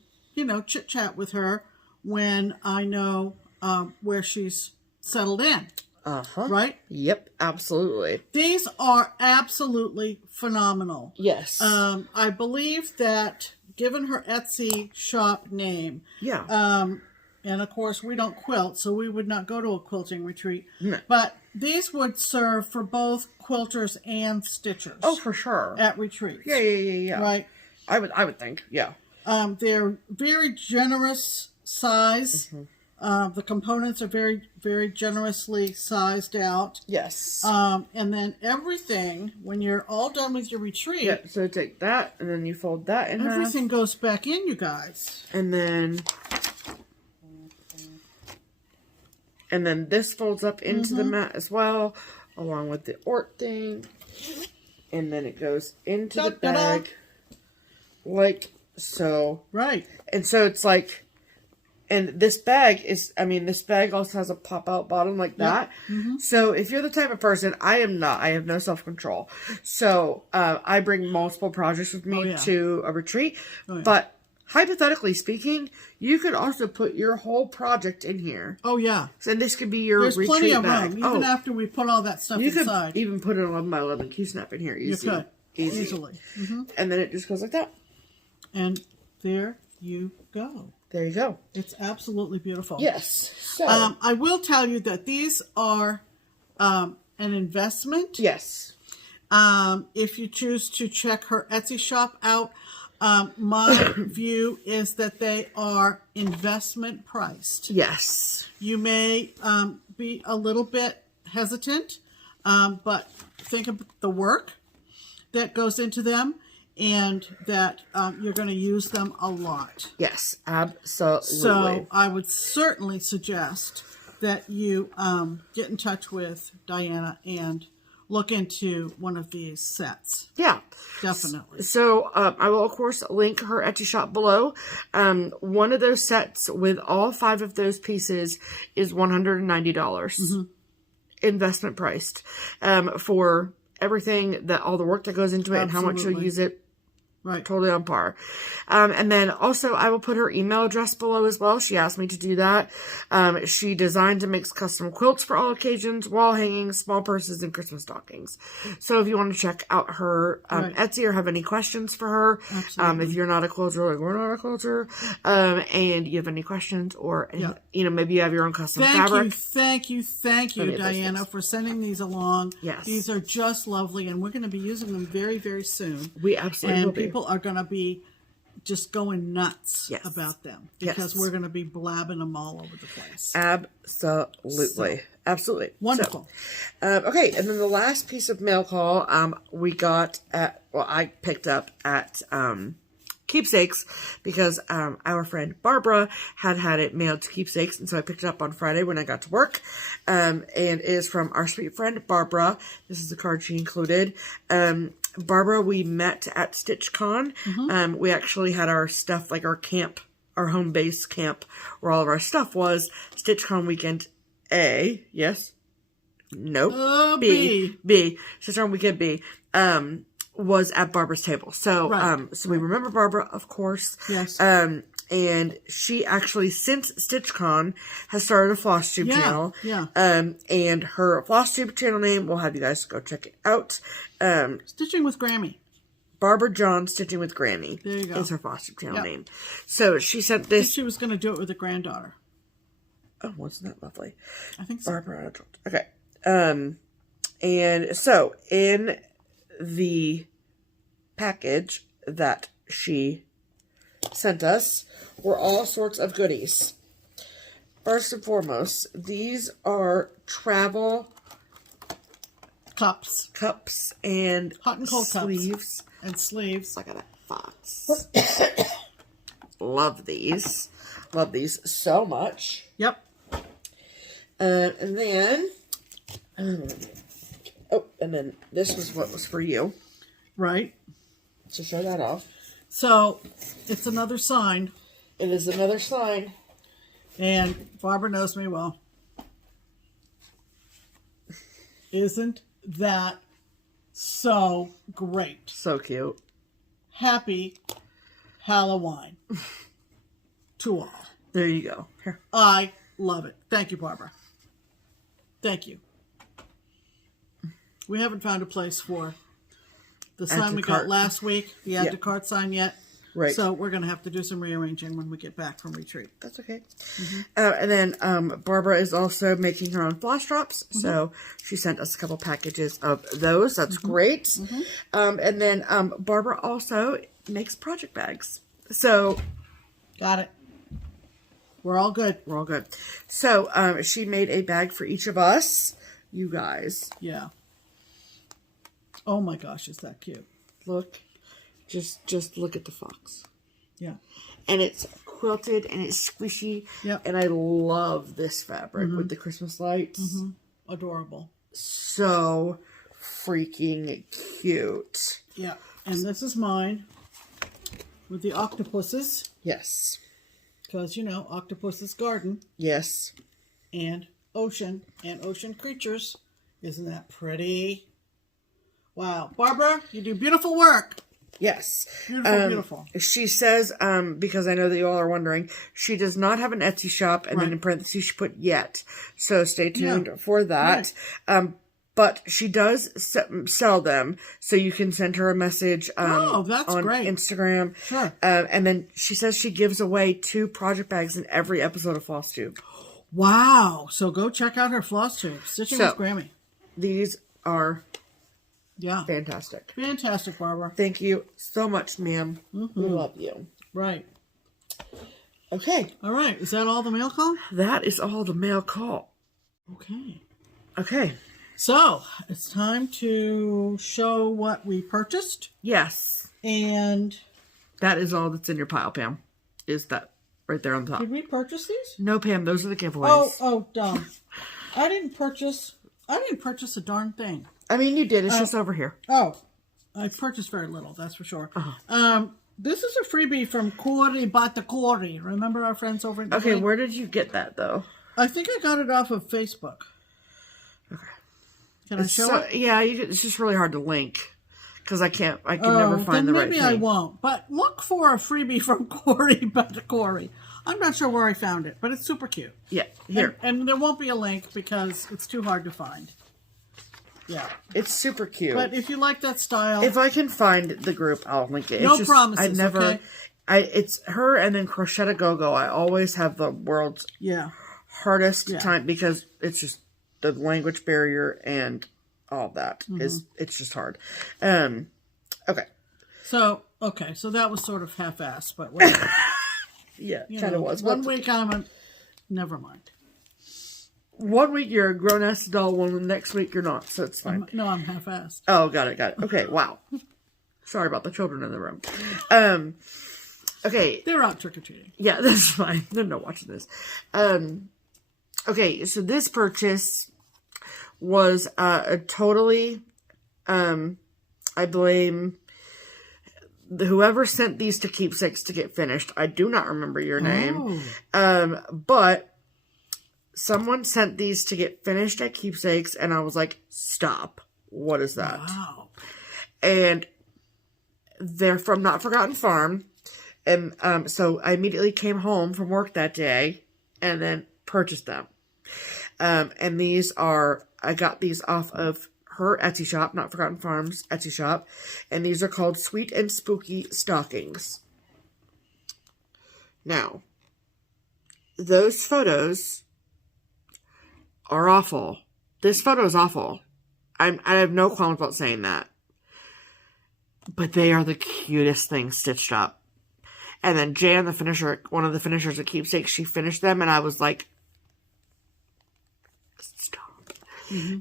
chit chat with her when I know where she's settled in. Right? Yep, absolutely. These are absolutely phenomenal. Yes. I believe that given her Etsy shop name. Yeah. And of course we don't quilt, so we would not go to a quilting retreat. No. But these would serve for both quilters and stitchers. Oh, for sure. At retreats. Yeah. Right. I would think, yeah. They're very generous size. The components are very, very generously sized out. Yes. And then everything, when you're all done with your retreat. Yeah, so take that, and then you fold that in half. Everything goes back in, you guys. And then this folds up into the mat as well, along with the Ort thing. And then it goes into the bag. Like so. Right. And so it's like... And this bag is, this bag also has a pop-out bottom like that. So if you're the type of person, I am not. I have no self-control. So I bring multiple projects with me to a retreat. But hypothetically speaking, you could also put your whole project in here. Oh, yeah. And this could be your There's retreat plenty of bag. room, even after we put all that stuff inside. You could even put an 11x11 Q-snap in here. Easy. You could. Easily. And then it just goes like that. And there you go. There you go. It's absolutely beautiful. Yes. So. I will tell you that these are an investment. Yes. If you choose to check her Etsy shop out, my view is that they are investment priced. Yes. You may be a little bit hesitant, but think of the work that goes into them and that you're going to use them a lot. Yes, absolutely. So I would certainly suggest that you get in touch with Diana and look into one of these sets. Yeah. Definitely. So I will, of course, link her Etsy shop below. One of those sets with all 5 of those pieces is $190. Investment priced for everything, that all the work that goes into it. Absolutely. And how much you'll use it. Right. Totally on par. And then also I will put her email address below as well. She asked me to do that. She designs and makes custom quilts for all occasions, wall hangings, small purses, and Christmas stockings. So if you want to check out her Etsy or have any questions for her, if you're not a quilter, like we're not a quilter, and you have any questions or, you know, maybe you have your own custom fabric. Thank you, Diana, for sending these along. Yes. These are just lovely, and we're going to be using them very, very soon. We absolutely will be. People are going to be just going nuts about them because we're going to be blabbing them all over the place. Absolutely. Absolutely. Wonderful. So, okay, and then the last piece of mail call we got at, well, I picked up at Keepsakes because our friend Barbara had it mailed to Keepsakes, and so I picked it up on Friday when I got to work. And it is from our sweet friend Barbara. This is the card she included. Barbara, we met at StitchCon. We actually had our stuff, like our camp, our home base camp, where all of our stuff was. StitchCon weekend A, yes? Nope. B. StitchCon weekend B. Was at Barbara's table. So, so we remember Barbara, of course. Yes. And she actually, since StitchCon, has started a FlossTube channel. Yeah. And her FlossTube channel name, we'll have you guys go check it out. Stitching with Grammy. Barbara John Stitching with Grammy. There you go. Is her FlossTube channel name. So she sent this. She was going to do it with a granddaughter. Oh, wasn't that lovely? I think so. Barbara. Okay. And so in the package that she sent us were all sorts of goodies. First and foremost, these are travel cups and hot and cold sleeves. And sleeves. Look at that fox. Love these so much. Yep. And then and then this was what was for you. Right. So show that off. So, it's another sign. It is another sign. And Barbara knows me well. Isn't that so great? So cute. Happy Halloween to all. There you go. Here. I love it. Thank you, Barbara. Thank you. We haven't found a place for the sign we got last week, the add to cart sign yet. Right. So we're going to have to do some rearranging when we get back from retreat. That's okay. And then Barbara is also making her own floss drops. So she sent us a couple packages of those. That's great. And then Barbara also makes project bags. So. Got it. We're all good. We're all good. So she made a bag for each of us. You guys. Yeah. Oh my gosh, is that cute? Look. Just look at the fox. Yeah. And it's quilted and it's squishy. Yep. And I love this fabric with the Christmas lights. Adorable. So freaking cute. Yeah. And this is mine with the octopuses. Yes. Because, you know, octopus's garden. Yes. And ocean creatures. Isn't that pretty? Wow. Barbara, you do beautiful work. Yes. Beautiful, beautiful. She says, because I know that you all are wondering, she does not have an Etsy shop, and then in parentheses she put yet. So stay tuned for that. Right. But she does sell them, so you can send her a message on Instagram. Sure. And then she says she gives away 2 project bags in every episode of FlossTube. Wow. So go check out her FlossTube. Stitching with Grammy. These are Yeah. Fantastic. Fantastic, Barbara. Thank you so much, ma'am. We love you. Right. Okay. All right. Is that all the mail call? That is all the mail call. Okay. Okay. So, it's time to show what we purchased. Yes. And that is all that's in your pile, Pam. Is that right there on top. Did we purchase these? No, Pam. Those are the giveaways. Oh, dumb. I didn't purchase a darn thing. I mean, you did. It's just over here. Oh, I purchased very little, that's for sure. This is a freebie from Corey. Remember our friends over in Okay, where did you get that, though? I think I got it off of Facebook. Okay. Can I show it? Yeah, it's just really hard to link. Because I can never find the right thing. Maybe I won't. But look for a freebie from Corey. I'm not sure where I found it, but it's super cute. Yeah, here. And there won't be a link because it's too hard to find. Yeah. It's super cute. But if you like that style... If I can find the group, I'll link it. No promises, okay? It's her and then Crochet a Go-Go. I always have the world's hardest time because it's just the language barrier and all that. It's just hard. Okay. So that was sort of half-assed, but whatever. Yeah, kind of was. One week never mind. 1 week you're a grown-ass adult, the next week you're not, so it's fine. I'm half-assed. Oh, got it. Okay, wow. Sorry about the children in the room. Okay. They're out trick-or-treating. Yeah, that's fine. They're not watching this. Okay, so this purchase was a totally, I blame whoever sent these to Keepsakes to get finished. I do not remember your name. But someone sent these to get finished at Keepsakes, and I was like, stop. What is that? Wow. And they're from Not Forgotten Farm. And so I immediately came home from work that day and then purchased them. And these are, I got these off of her Etsy shop, Not Forgotten Farm's Etsy shop. And these are called Sweet and Spooky Stockings. Now, those photos are awful. This photo is awful. I have no qualms about saying that. But they are the cutest things stitched up. And then Jan, the finisher, one of the finishers at Keepsakes, she finished them, and I was like, stop.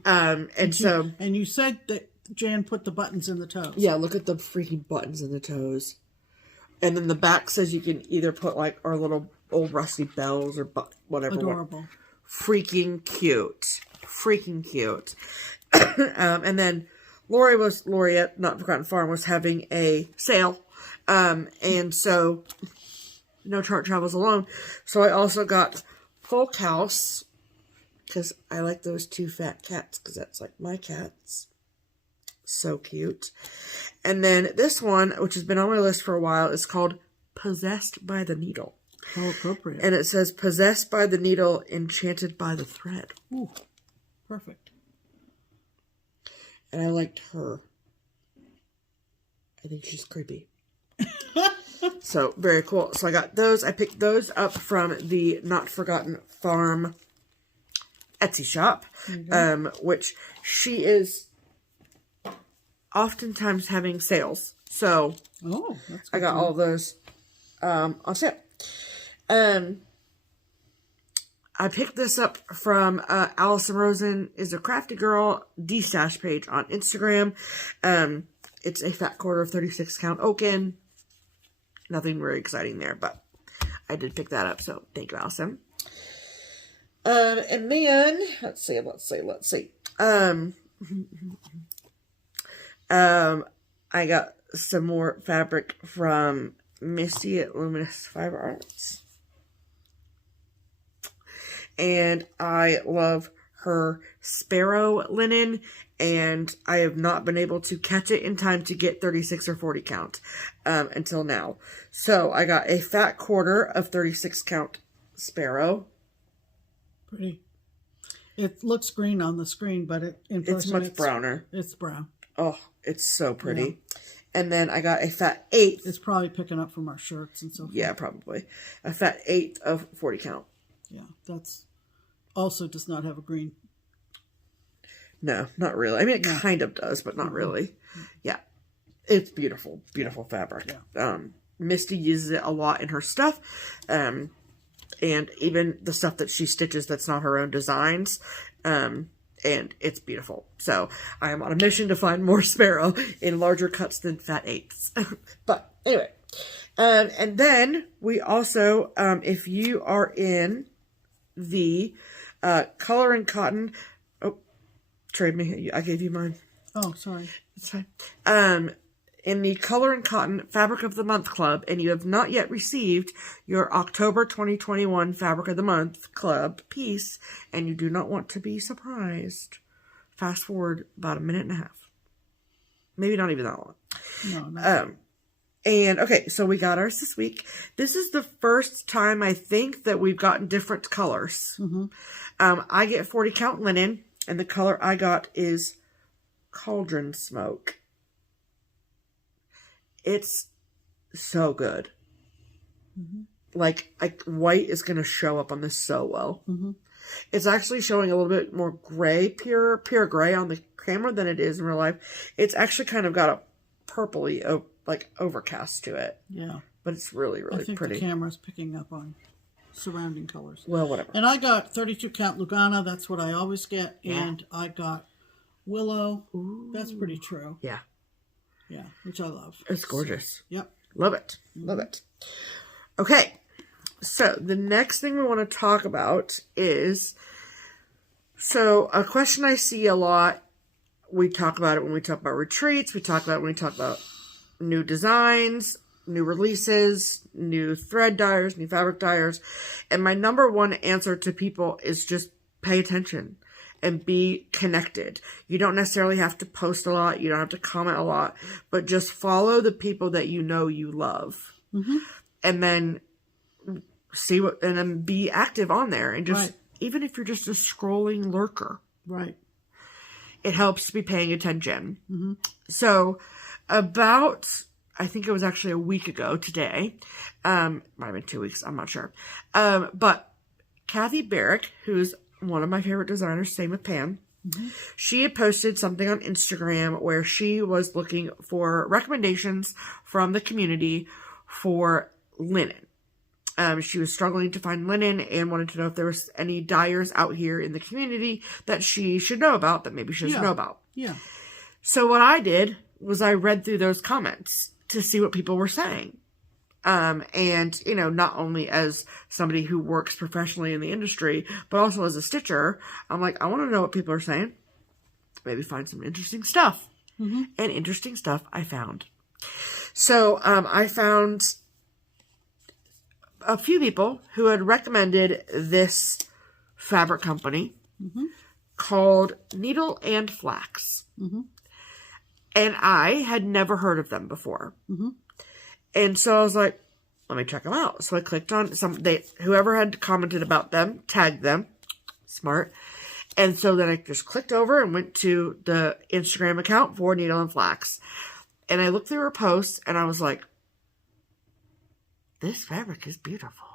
And you said that Jan put the buttons in the toes. Yeah, look at the freaking buttons in the toes. And then the back says you can either put like our little old rusty bells or whatever. Adorable. Freaking cute. And then Lori at Not Forgotten Farm was having a sale. And so no chart travels alone. So I also got Folk House because I like those two fat cats because that's like my cats. So cute. And then this one, which has been on my list for a while, is called Possessed by the Needle. How appropriate. And it says, Possessed by the Needle, Enchanted by the Thread. Ooh, perfect. And I liked her. I think she's creepy. So, very cool. So I got those. I picked those up from the Not Forgotten Farm Etsy shop. Which she is oftentimes having sales. So, that's I got all those on sale. I picked this up from Allison Rosen is a crafty girl D-stash page on Instagram. It's a fat quarter of 36 count oaken. Nothing very exciting there, but I did pick that up, so thank you, Allison. And then let's see. I got some more fabric from Misty at Luminous Fiber Arts. And I love her Sparrow linen, and I have not been able to catch it in time to get 36 or 40 count until now. So I got a fat quarter of 36 count Sparrow. Pretty. It looks green on the screen, but it's much browner. It's brown. Oh, it's so pretty. Yeah. And then I got a fat 8th. It's probably picking up from our shirts and so forth. Yeah, probably. A fat 8th of 40 count. Yeah, that's also does not have a green. No, not really. I mean, it kind of does, but not really. Yeah. It's beautiful. Beautiful fabric. Yeah. Misty uses it a lot in her stuff. And even the stuff that she stitches that's not her own designs. And it's beautiful. So I am on a mission to find more Sparrow in larger cuts than Fat 8s. But anyway. And then we also, if you are in the Color and Cotton... Oh, trade me. I gave you mine. Oh, sorry. It's fine. In the Color and Cotton Fabric of the Month Club, and you have not yet received your October 2021 Fabric of the Month Club piece, and you do not want to be surprised, fast forward about a minute and a half. Maybe not even that long. No, not and, okay, so we got ours this week. This is the first time, I think, that we've gotten different colors. Mm-hmm. I get 40 count linen, and the color I got is Cauldron Smoke. It's so good. Mm-hmm. Like, white is going to show up on this so well. Mm-hmm. It's actually showing a little bit more gray, pure gray on the camera than it is in real life. It's actually kind of got a purpley, like, overcast to it. Yeah. But it's really, really I think pretty. the camera's picking up on surrounding colors. Well, whatever. And I got 32 count Lugana. That's what I always get. Yeah. And I got Willow. Ooh. That's pretty true. Yeah. Yeah, which I love. It's gorgeous. So, yep. Love it. Love it. Okay. So the next thing we want to talk about is, so a question I see a lot, we talk about it when we talk about retreats, we talk about it when we talk about new designs, new releases, new thread dyers, new fabric dyers. And my number one answer to people is just pay attention and be connected. You don't necessarily have to post a lot. You don't have to comment a lot, but just follow the people that you know you love. Mm-hmm. And then see what, and then be active on there. And just, even if you're just a scrolling lurker. Right. It helps to be paying attention. Mm-hmm. So about, I think it was actually a week ago today. Might have been 2 weeks. I'm not sure. But Kathy Barrick, who's one of my favorite designers, same with Pam. Mm-hmm. She had posted something on Instagram where she was looking for recommendations from the community for linen. She was struggling to find linen and wanted to know if there was any dyers out here in the community that she should know about, that maybe she doesn't know about. Yeah. So what I did was I read through those comments to see what people were saying. And, you know, not only as somebody who works professionally in the industry, but also as a stitcher, I'm like, I want to know what people are saying. Maybe find some interesting stuff. Mm-hmm. And interesting stuff I found. So, I found a few people who had recommended this fabric company called Needle and Flax. Mm-hmm. And I had never heard of them before. Mm-hmm. And so I was like, let me check them out. So I clicked on whoever had commented about them, tagged them. Smart. And so then I just clicked over and went to the Instagram account for Needle and Flax. And I looked through her posts and I was like, this fabric is beautiful.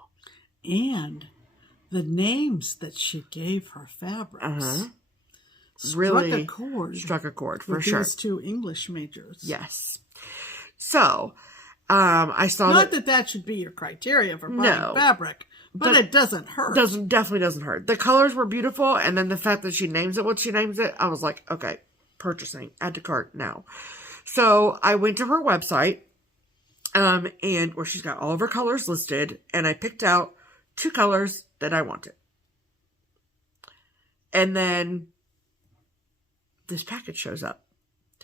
And the names that she gave her fabrics really struck a chord for sure. These two English majors. Yes. So, I saw not that should be your criteria for buying fabric, but it doesn't hurt. Definitely doesn't hurt. The colors were beautiful, and then the fact that she names it what she names it, I was like, okay, purchasing, add to cart now. So I went to her website, and where she's got all of her colors listed, and I picked out 2 colors that I wanted. And then this package shows up.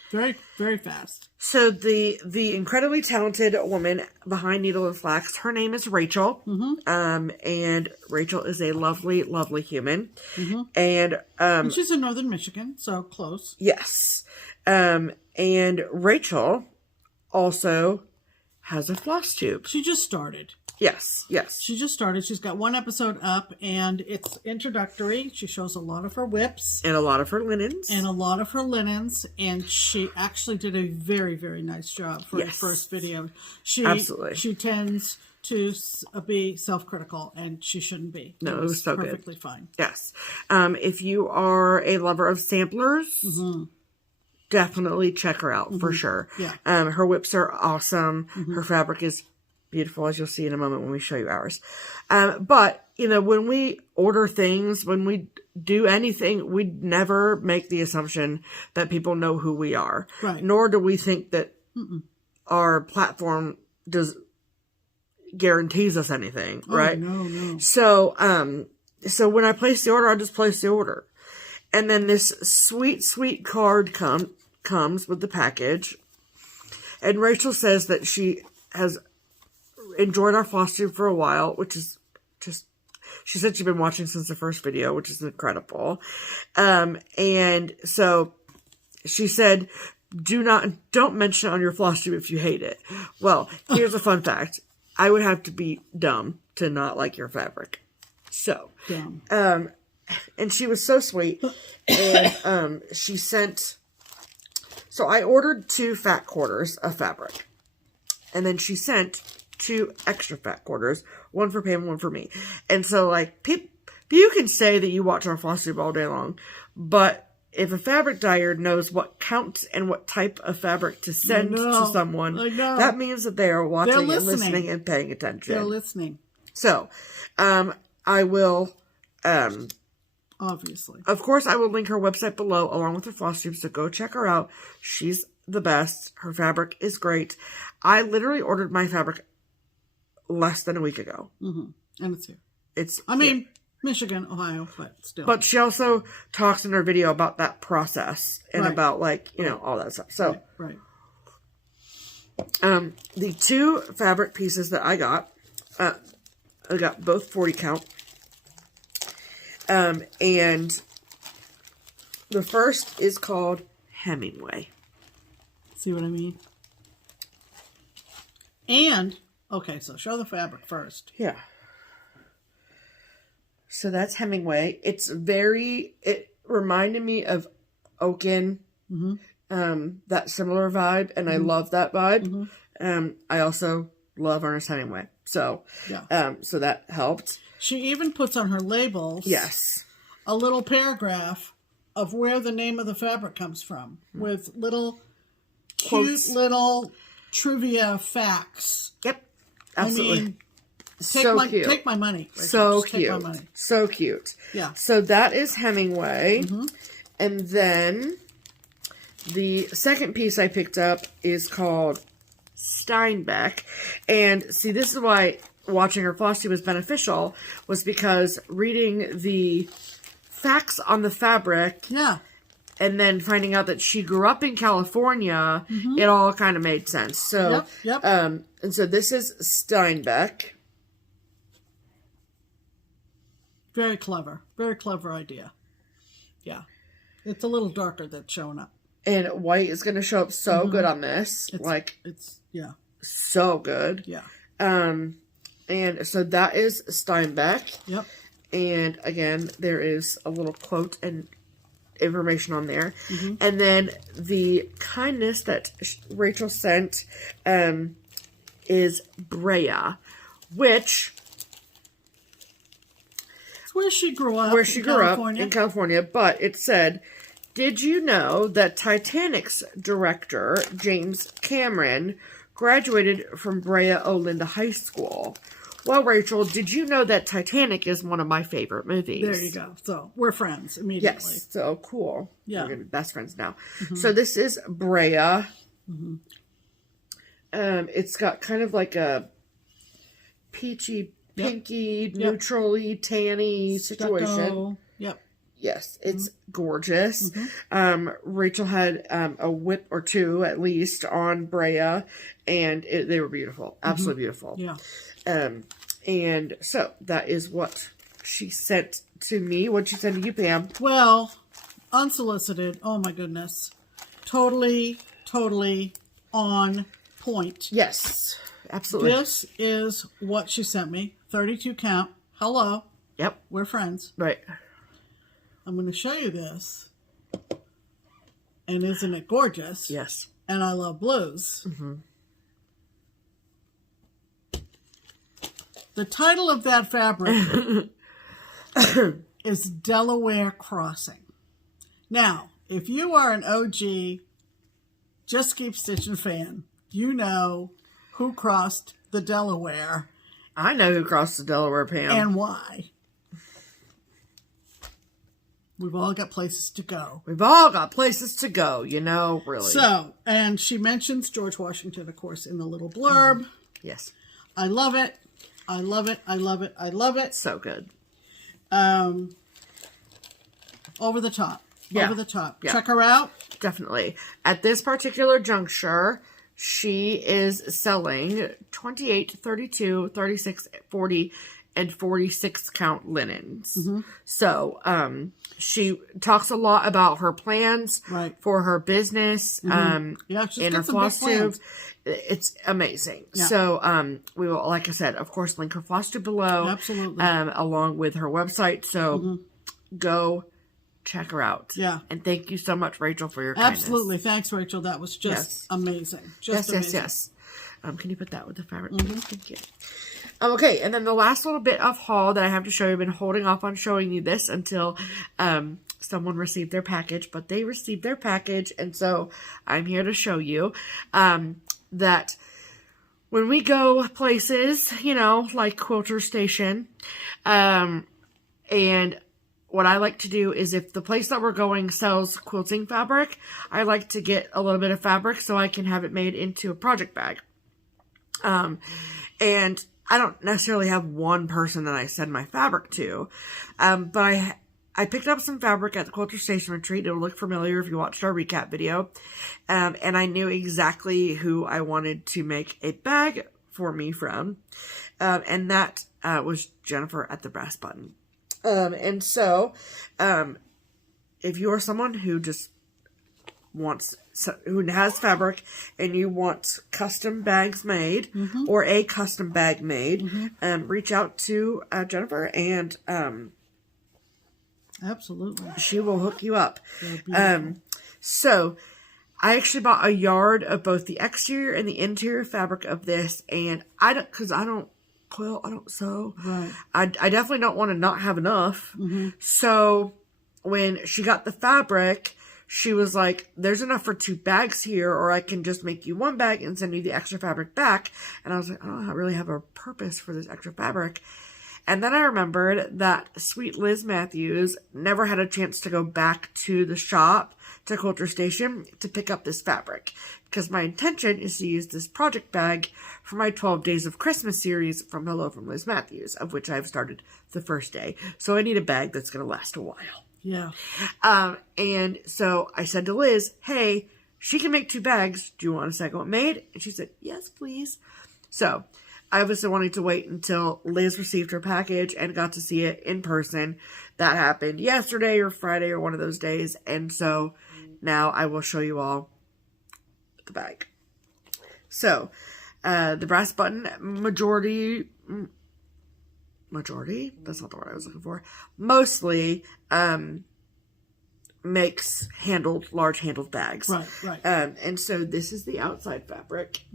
Very, very fast. So the incredibly talented woman behind Needle and Flax, her name is Rachel. Mm-hmm. And Rachel is a lovely, lovely human. Mm-hmm. And she's in Northern Michigan, so close. Yes. And Rachel also has a FlossTube. She just started. Yes, yes. She just started. She's got 1 episode up, and it's introductory. She shows a lot of her whips. And a lot of her linens. And she actually did a very, very nice job for her first video. Absolutely. She tends to be self-critical, and she shouldn't be. No, it was so perfectly good. fine. Yes. If you are a lover of samplers, definitely check her out for sure. Yeah. Her whips are awesome. Her fabric is beautiful, as you'll see in a moment when we show you ours. But, you know, when we order things, when we do anything, we never make the assumption that people know who we are. Right. Nor do we think that our platform guarantees us anything, right? No. So, so when I place the order, I just place the order. And then this sweet, sweet card comes with the package. And Rachel says that she has enjoyed our FlossTube for a while, which is just, she said she'd been watching since the first video, which is incredible. And so she said, don't mention it on your FlossTube if you hate it. Well, here's a fun fact. I would have to be dumb to not like your fabric. So, Dumb. And she was so sweet. And, she sent, so I ordered 2 fat quarters of fabric. And then she sent 2 extra fat quarters, one for Pam, one for me. And so, like, you can say that you watch our FlossTube all day long, but if a fabric dyer knows what counts and what type of fabric to send to someone, that means that they are watching and listening and paying attention. They're listening. So, I will, obviously. Of course, I will link her website below along with her FlossTube, so go check her out. She's the best. Her fabric is great. I literally ordered my fabric less than a week ago. And it's here. It's, I mean, Michigan, Ohio, but still. But she also talks in her video about that process and about, like, you know, all that stuff. So, right. The 2 fabric pieces that I got both 40 count. And the first is called Hemingway. See what I mean? And, okay, so show the fabric first. Yeah. So that's Hemingway. It reminded me of Oaken, that similar vibe, and I love that vibe. I also love Ernest Hemingway. So, so that helped. She even puts on her labels a little paragraph of where the name of the fabric comes from with little Quotes. cute little trivia facts. Yep. Absolutely. I mean, cute. Take my money. Rachel. So Just cute. Take my money. So cute. Yeah. So that is Hemingway. And then the second piece I picked up is called Steinbeck. And see, this is why watching her FlossTube was beneficial, was because reading the facts on the fabric and then finding out that she grew up in California, it all kind of made sense. So, and so this is Steinbeck. Very clever. Very clever idea. Yeah. It's a little darker that's showing up. And white is going to show up so good on this. It's so good. Yeah. And so that is Steinbeck. Yep. And again, there is a little quote and information on there. And then the kindness that Rachel sent is Brea, which... It's where she grew up. Where she grew up in California. But it said, did you know that Titanic's director, James Cameron, graduated from Brea Olinda High School? Well, Rachel, did you know that Titanic is one of my favorite movies? There you go. So, we're friends immediately. Yes. So, cool. Yeah. We're going to be best friends now. So, this is Brea. It's got kind of like a peachy, pinky, neutrally, tanny situation. Stucco. Yep. Yes, it's gorgeous. Rachel had a whip or 2, at least, on Brea, and they were beautiful. Absolutely beautiful. Yeah. And so that is what she sent to me. What'd she send to you, Pam? Well, unsolicited. Oh my goodness. Totally on point. Yes, absolutely. This is what she sent me. 32 count. Hello. Yep. We're friends. Right. I'm going to show you this. And isn't it gorgeous? Yes. And I love blues. The title of that fabric is Delaware Crossing. Now, if you are an OG Just Keep Stitching fan, you know who crossed the Delaware. I know who crossed the Delaware, Pam. And why. We've all got places to go. We've all got places to go, you know, really. So, and she mentions George Washington, of course, in the little blurb. Yes. I love it. I love it. I love it. I love it. So good. Over the top. Yeah. Over the top. Yeah. Check her out. Definitely. At this particular juncture, she is selling 28, 32, 36, 40, and 46 count linens. So, she talks a lot about her plans for her business, she's in her FlossTube. plans. It's amazing. Yeah. So, we will, like I said, of course, link her FlossTube below. Absolutely. Along with her website. So, go check her out. Yeah. And thank you so much, Rachel, for your kindness. Absolutely. Thanks, Rachel. That was just amazing. Just amazing. Yes. Can you put that with the fabric, please? Thank you. Okay, and then the last little bit of haul that I have to show you, I've been holding off on showing you this until someone received their package, but they received their package, and so I'm here to show you that when we go places, you know, like Quilter Station, and what I like to do is if the place that we're going sells quilting fabric, I like to get a little bit of fabric so I can have it made into a project bag. And I don't necessarily have one person that I send my fabric to, but I picked up some fabric at the Quilter Station Retreat. It'll look familiar if you watched our recap video. And I knew exactly who I wanted to make a bag for me from. And that was Jennifer at The Brass Button. And so, if you are someone who just who has fabric and you want custom bags made or a custom bag made, reach out to Jennifer and absolutely, she will hook you up. So I actually bought a yard of both the exterior and the interior fabric of this, and I don't quilt, I don't sew. Right. I definitely don't want to not have enough. So when she got the fabric, she was like, there's enough for 2 bags here, or I can just make you 1 bag and send you the extra fabric back. And I was like, I don't really have a purpose for this extra fabric. And then I remembered that sweet Liz Matthews never had a chance to go back to the shop, to Quilter Station, to pick up this fabric. Because my intention is to use this project bag for my 12 Days of Christmas series from Hello from Liz Matthews, of which I've started the first day. So I need a bag that's going to last a while. Yeah. And so I said to Liz, hey, she can make 2 bags. Do you want a second one made? And she said, yes, please. So I obviously wanted to wait until Liz received her package and got to see it in person. That happened yesterday or Friday or one of those days. And so now I will show you all the bag. So, the brass button majority, that's not the word I was looking for, mostly, makes large handled bags. Right. And so this is the outside fabric.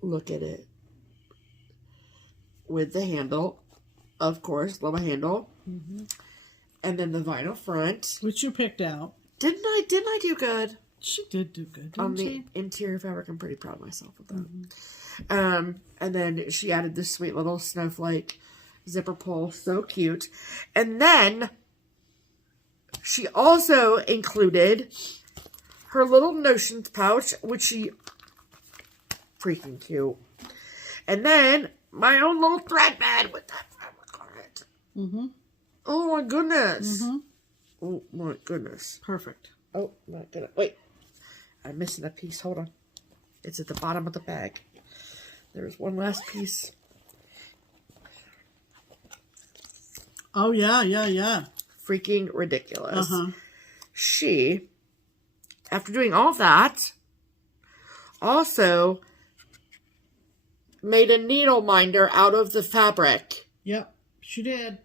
Look at it. With the handle, of course, love a handle. And then the vinyl front. Which you picked out. Didn't I do good? She did do good, On the interior fabric, I'm pretty proud of myself with that. And then she added this sweet little snowflake zipper pull. So cute. And then she also included her little notions pouch, which she freaking cute. And then my own little thread bed with that fabric on it. Oh my goodness. Oh my goodness. Perfect. Oh my goodness. Wait. I'm missing a piece. Hold on. It's at the bottom of the bag. There's one last piece. Oh, yeah. Freaking ridiculous. She, after doing all of that, also made a needle minder out of the fabric. Yep, she did.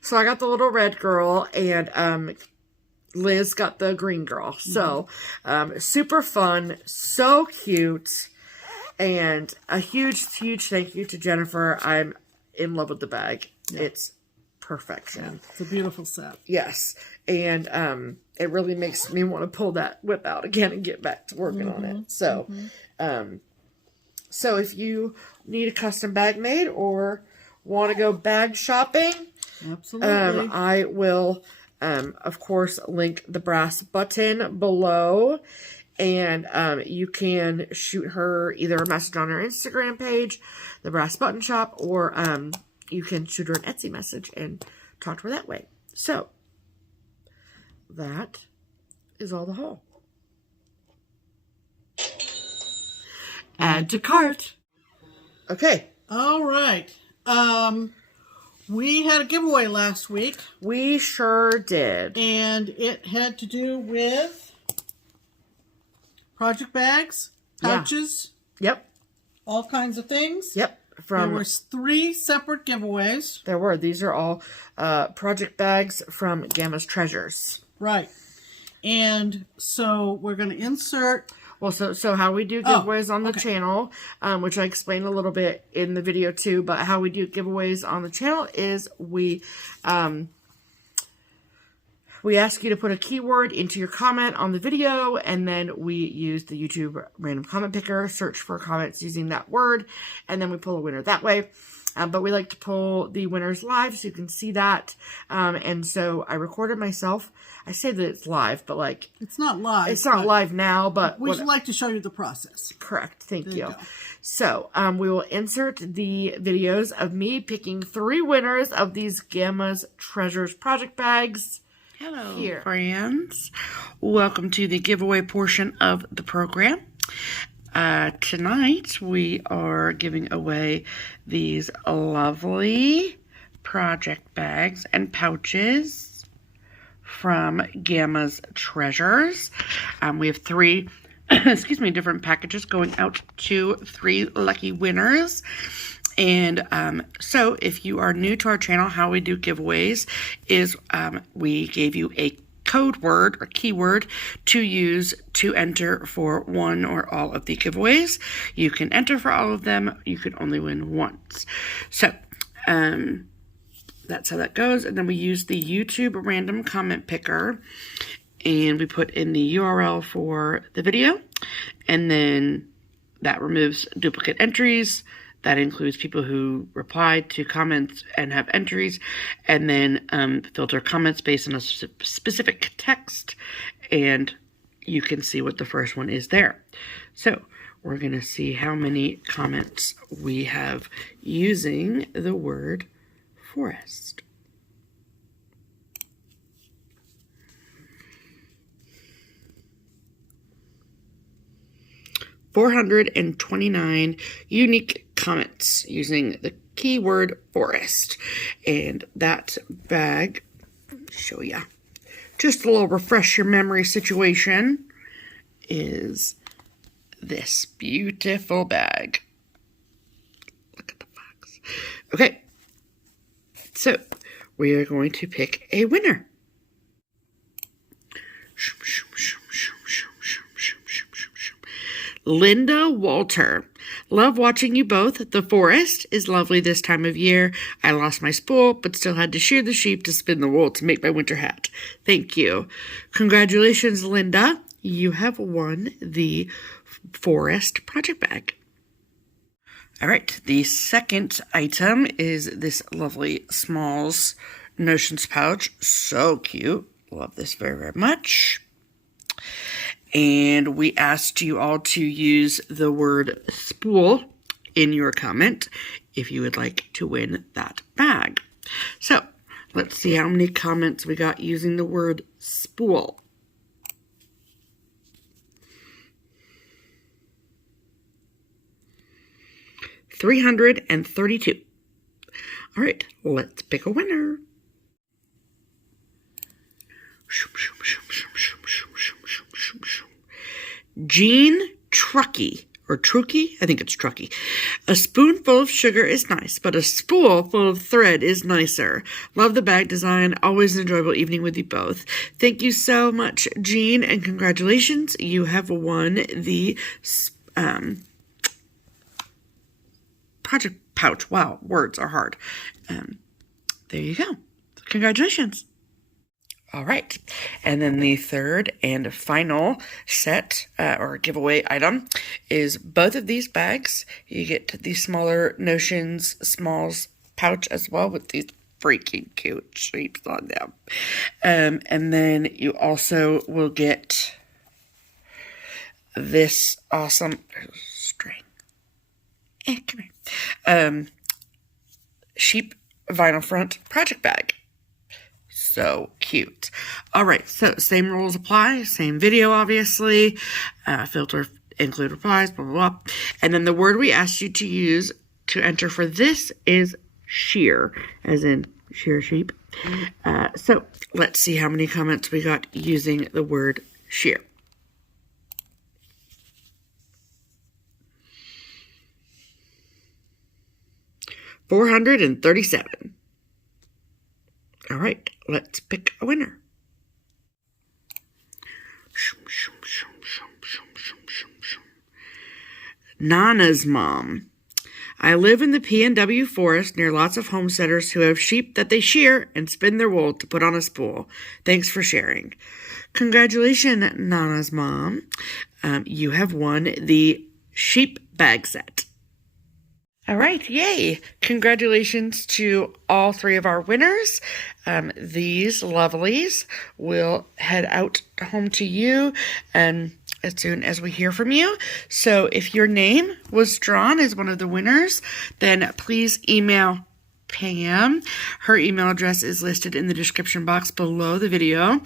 So I got the little red girl, and Liz got the green girl. So, super fun, so cute. And a huge, huge thank you to Jennifer. I'm in love with the bag. Yeah. It's perfection. Yeah, it's a beautiful set. Yes. And it really makes me want to pull that whip out again and get back to working on it. So, so if you need a custom bag made or want to go bag shopping, absolutely, I will, of course, link the brass button below. And you can shoot her either a message on her Instagram page, the Brass Button Shop, or you can shoot her an Etsy message and talk to her that way. So, that is all the haul. Add to cart. Okay. All right. We had a giveaway last week. We sure did. And it had to do with project bags, pouches. Yep. All kinds of things. Yep. There were 3 separate giveaways. There were. These are all project bags from Gammas Treasures. Right. And so we're going to insert... Well, so how we do giveaways on the channel, which I explained a little bit in the video too, but how we do giveaways on the channel is we ask you to put a keyword into your comment on the video, and then we use the YouTube random comment picker, search for comments using that word, and then we pull a winner that way. But we like to pull the winners live so you can see that. And so I recorded myself. I say that it's live, but like... It's not live. It's not live now, but... We would like to show you the process. Correct. Thank you. So we will insert the videos of me picking 3 winners of these Gammas Treasures project bags. Hello, here. Friends. Welcome to the giveaway portion of the program. Tonight, we are giving away these lovely project bags and pouches from Gammas Treasures. We have 3, different packages going out to 3 lucky winners. And so if you are new to our channel, how we do giveaways is we gave you a code word or keyword to use to enter for one or all of the giveaways. You can enter for all of them. You can only win once. So that's how that goes. And then we use the YouTube random comment picker, and we put in the URL for the video, and then that removes duplicate entries. That includes people who replied to comments and have entries, and then filter comments based on a specific text, and you can see what the first one is there. So we're going to see how many comments we have using the word forest. $429 unique comments using the keyword forest. And that bag, show ya, just a little refresh your memory situation, is this beautiful bag. Look at the box. Okay, so we are going to pick a winner. Linda Walter. Love watching you both. The forest is lovely this time of year. I lost my spool, but still had to shear the sheep to spin the wool to make my winter hat. Thank you. Congratulations, Linda. You have won the forest project bag. All right, the second item is this lovely Smalls Notions pouch. So cute. Love this very, very much. And we asked you all to use the word spool in your comment if you would like to win that bag. So let's see how many comments we got using the word spool. $332. All right, let's pick a winner. Jean Truckey, or Truckey? I think it's Truckey. A spoonful of sugar is nice, but a spool full of thread is nicer. Love the bag design. Always an enjoyable evening with you both. Thank you so much, Jean, and congratulations. You have won the project pouch. Wow, words are hard. There you go. Congratulations. All right. And then the third and final set or giveaway item is both of these bags. You get the smaller Notions Smalls pouch as well with these freaking cute shapes on them. And then you also will get this awesome string. Come here. Sheep vinyl front project bag. So cute. All right, so same rules apply. Same video, obviously. Filter, include replies, blah, blah, blah. And then the word we asked you to use to enter for this is sheer, as in sheer sheep. So let's see how many comments we got using the word sheer. $437. All right, let's pick a winner. Nanaz Mom. I live in the PNW forest near lots of homesteaders who have sheep that they shear and spin their wool to put on a spool. Thanks for sharing. Congratulations, Nanaz Mom. You have won the sheep bag set. All right, yay. Congratulations to all three of our winners. These lovelies will head out home to you as soon as we hear from you. So if your name was drawn as one of the winners, then please email Pam. Her email address is listed in the description box below the video.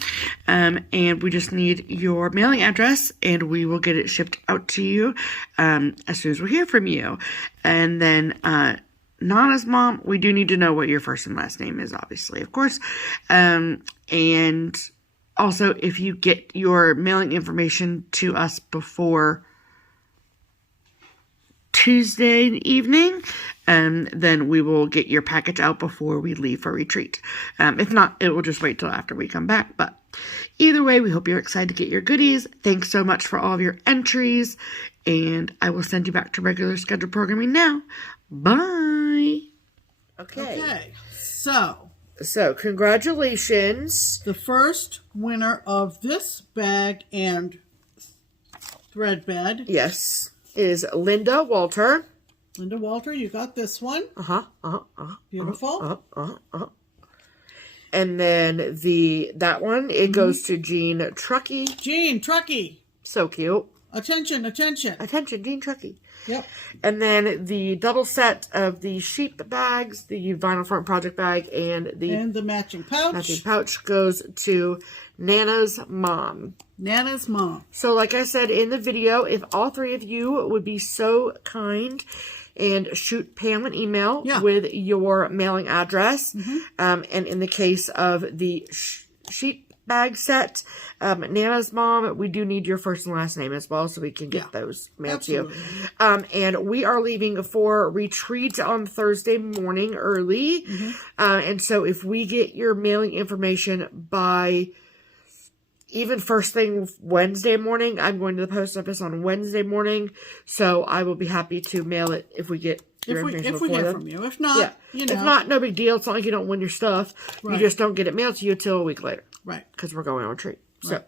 And we just need your mailing address and we will get it shipped out to you as soon as we hear from you. And then Nanaz Mom, we do need to know what your first and last name is, obviously, of course. And also, if you get your mailing information to us before Tuesday evening, then we will get your package out before we leave for retreat. If not, it will just wait till after we come back. But either way, we hope you're excited to get your goodies. Thanks so much for all of your entries. And I will send you back to regular scheduled programming now. Bye. Okay. So congratulations. The first winner of this bag and thread bed. Yes. Is Linda Walter. Linda Walter, you got this one. Beautiful. And then that one, it goes to Jean Truckey. Jean Truckey. So cute. Attention. Attention, Jean Truckey. Yep. And then the double set of the sheep bags, the vinyl front project bag, and the matching pouch. Matching pouch goes to Nanaz Mom. Nanaz Mom. So like I said in the video, if all three of you would be so kind and shoot Pam an email with your mailing address. And in the case of the sheep bag set, Nanaz Mom, we do need your first and last name as well so we can get those mailed to you. And we are leaving for retreat on Thursday morning early. And so if we get your mailing information by even first thing Wednesday morning, I'm going to the post office on Wednesday morning. So I will be happy to mail it if we get your information if we before hear then. from you. If not, you know. If not, no big deal. It's not like you don't win your stuff. Right. You just don't get it mailed to you until a week later. Right. Because we're going on retreat. So,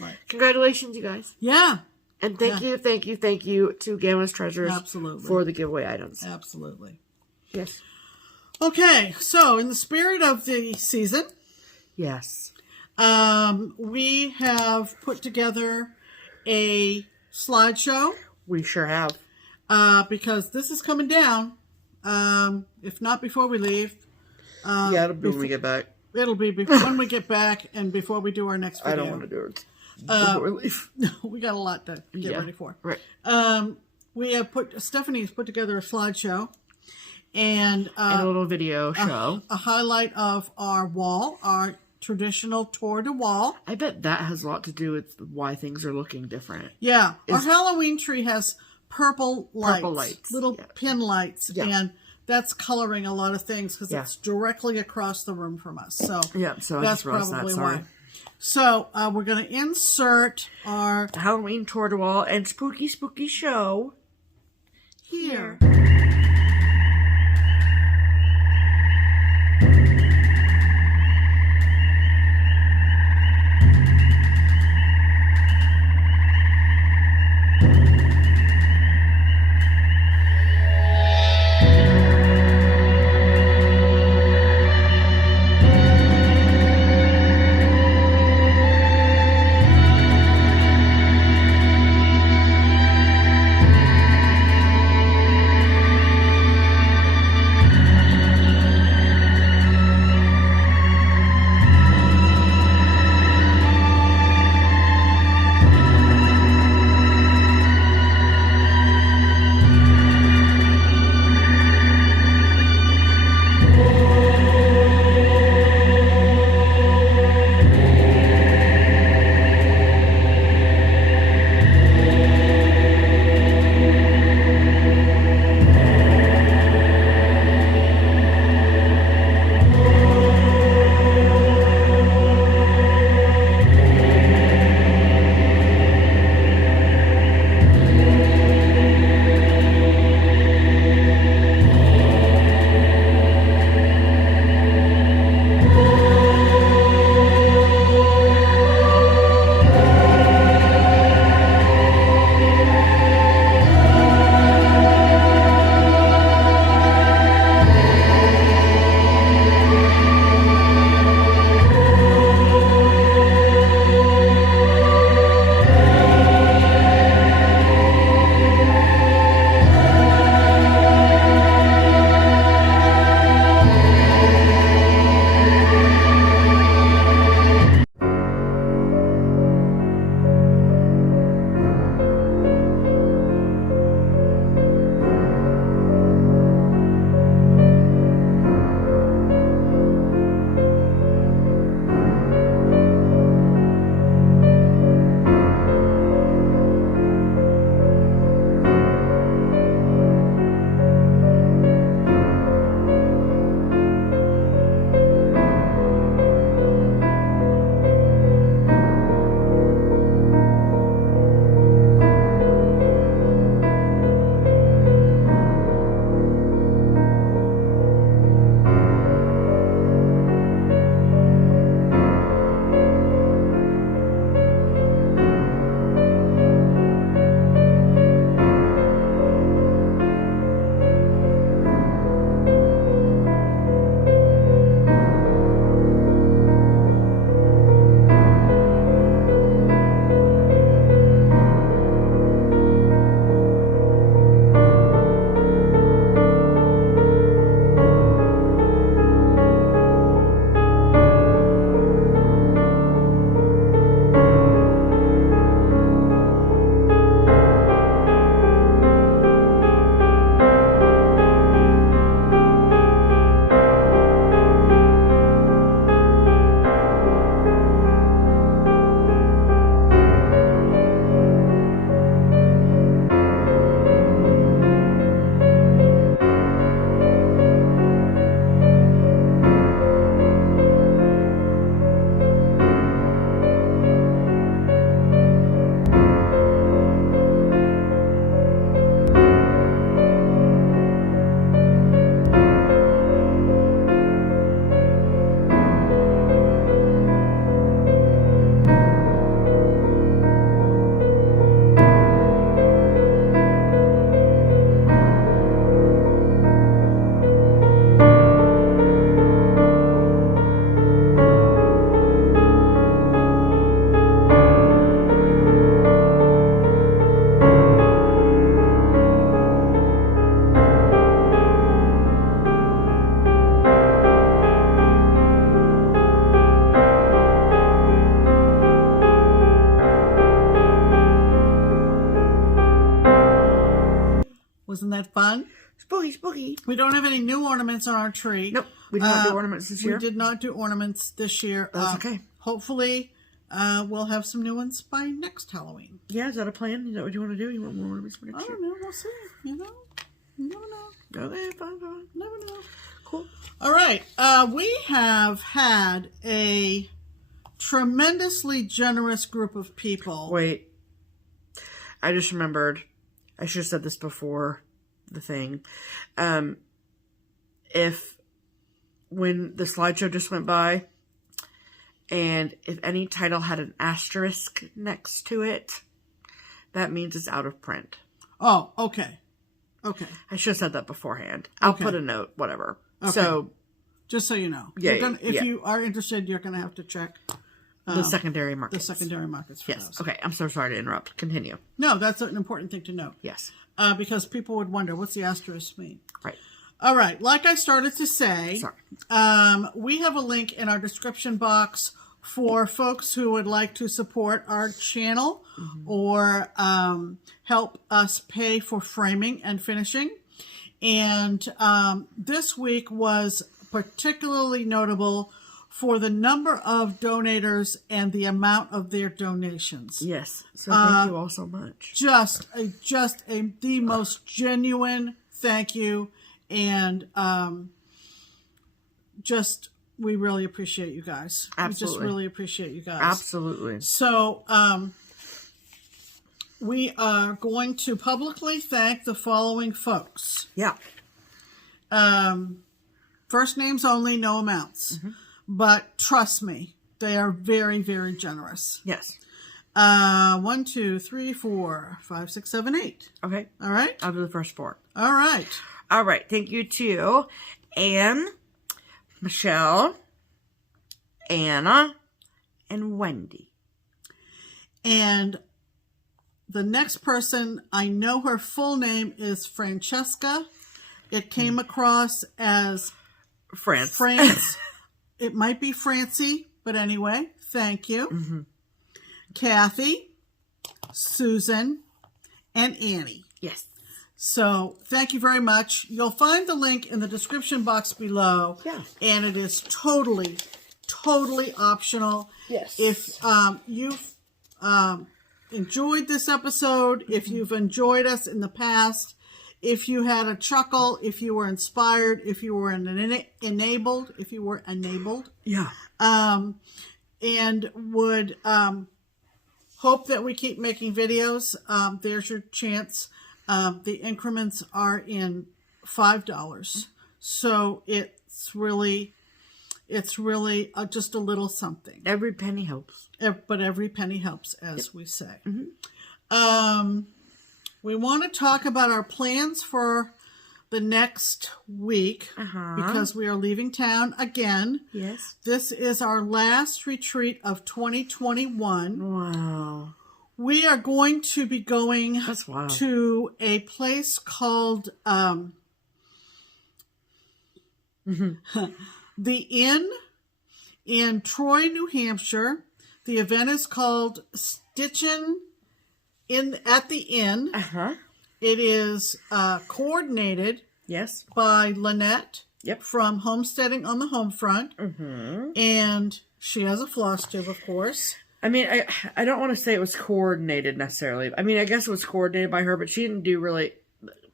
right. Congratulations, you guys. Yeah. And thank you to Gammas Treasures for the giveaway items. Absolutely. Yes. Okay, so in the spirit of the season, yes, we have put together a slideshow. We sure have. Because this is coming down. If not before we leave. It'll be when we get back. It'll be when we get back and before we do our next video. I don't want to do it before we leave. No, we got a lot to get ready for. Right. Stephanie's put together a slideshow and a little video show. A highlight of our wall, our traditional tour de wall. I bet that has a lot to do with why things are looking different. Yeah. Our Halloween tree has purple lights. Little pin lights. Yeah. And that's coloring a lot of things because it's directly across the room from us. So, so that's probably why. So we're going to insert our Halloween tour de wall and spooky show here. Wasn't that fun? Spooky, spooky. We don't have any new ornaments on our tree. Nope. We did not do ornaments this year. We did not do ornaments this year. That's okay. Hopefully, we'll have some new ones by next Halloween. Yeah, is that a plan? Is that what you want to do? You want more ornaments for next year? I don't know. We'll see. You know? You never know. Okay, fine. Never know. Cool. All right. We have had a tremendously generous group of people. Wait. I just remembered. I should have said this before the thing. If when the slideshow just went by, and if any title had an asterisk next to it, that means it's out of print. Oh, okay. Okay. I should have said that beforehand. I'll put a note, whatever. Okay. So, just so you know. Yeah, if you are interested, you're going to have to check the secondary markets. The secondary markets for yes. those. Okay. I'm so sorry to interrupt. Continue. No, that's an important thing to note. Yes. Because people would wonder, what's the asterisk mean? Right. All right. Like I started to say, sorry. We have a link in our description box for folks who would like to support our channel or help us pay for framing and finishing. And this week was particularly notable for the number of donators and the amount of their donations. Yes. So thank you all so much. The most genuine thank you. And we really appreciate you guys. Absolutely. We just really appreciate you guys. Absolutely. So we are going to publicly thank the following folks. Yeah. First names only, no amounts. But trust me, they are very, very generous. Yes. 1, 2, 3, 4, 5, 6, 7, 8. Okay. All right. I'll do the first 4. All right. All right. Thank you to Anne, Michelle, Anna, and Wendy. And the next person, I know her full name is Francesca. It came across as France. It might be Francie, but anyway, thank you. Kathy, Susan, and Annie. Yes. So thank you very much. You'll find the link in the description box below. Yeah. And it is totally optional. Yes. If you've enjoyed this episode, if you've enjoyed us in the past, if you had a chuckle, if you were inspired, if you were enabled. Yeah. And would hope that we keep making videos. There's your chance. The increments are in $5. So it's really just a little something. Every penny helps. But every penny helps, as we say. We want to talk about our plans for the next week because we are leaving town again. Yes. This is our last retreat of 2021. Wow. We are going to be going That's wild. to a place called The Inn in Troy, New Hampshire. The event is called Stitchin at the Inn. It is coordinated Yes. by Lynette Yep. from Homesteading on the Homefront. And she has a FlossTube, of course. I mean, I don't want to say it was coordinated necessarily. I mean, I guess it was coordinated by her, but she didn't do really...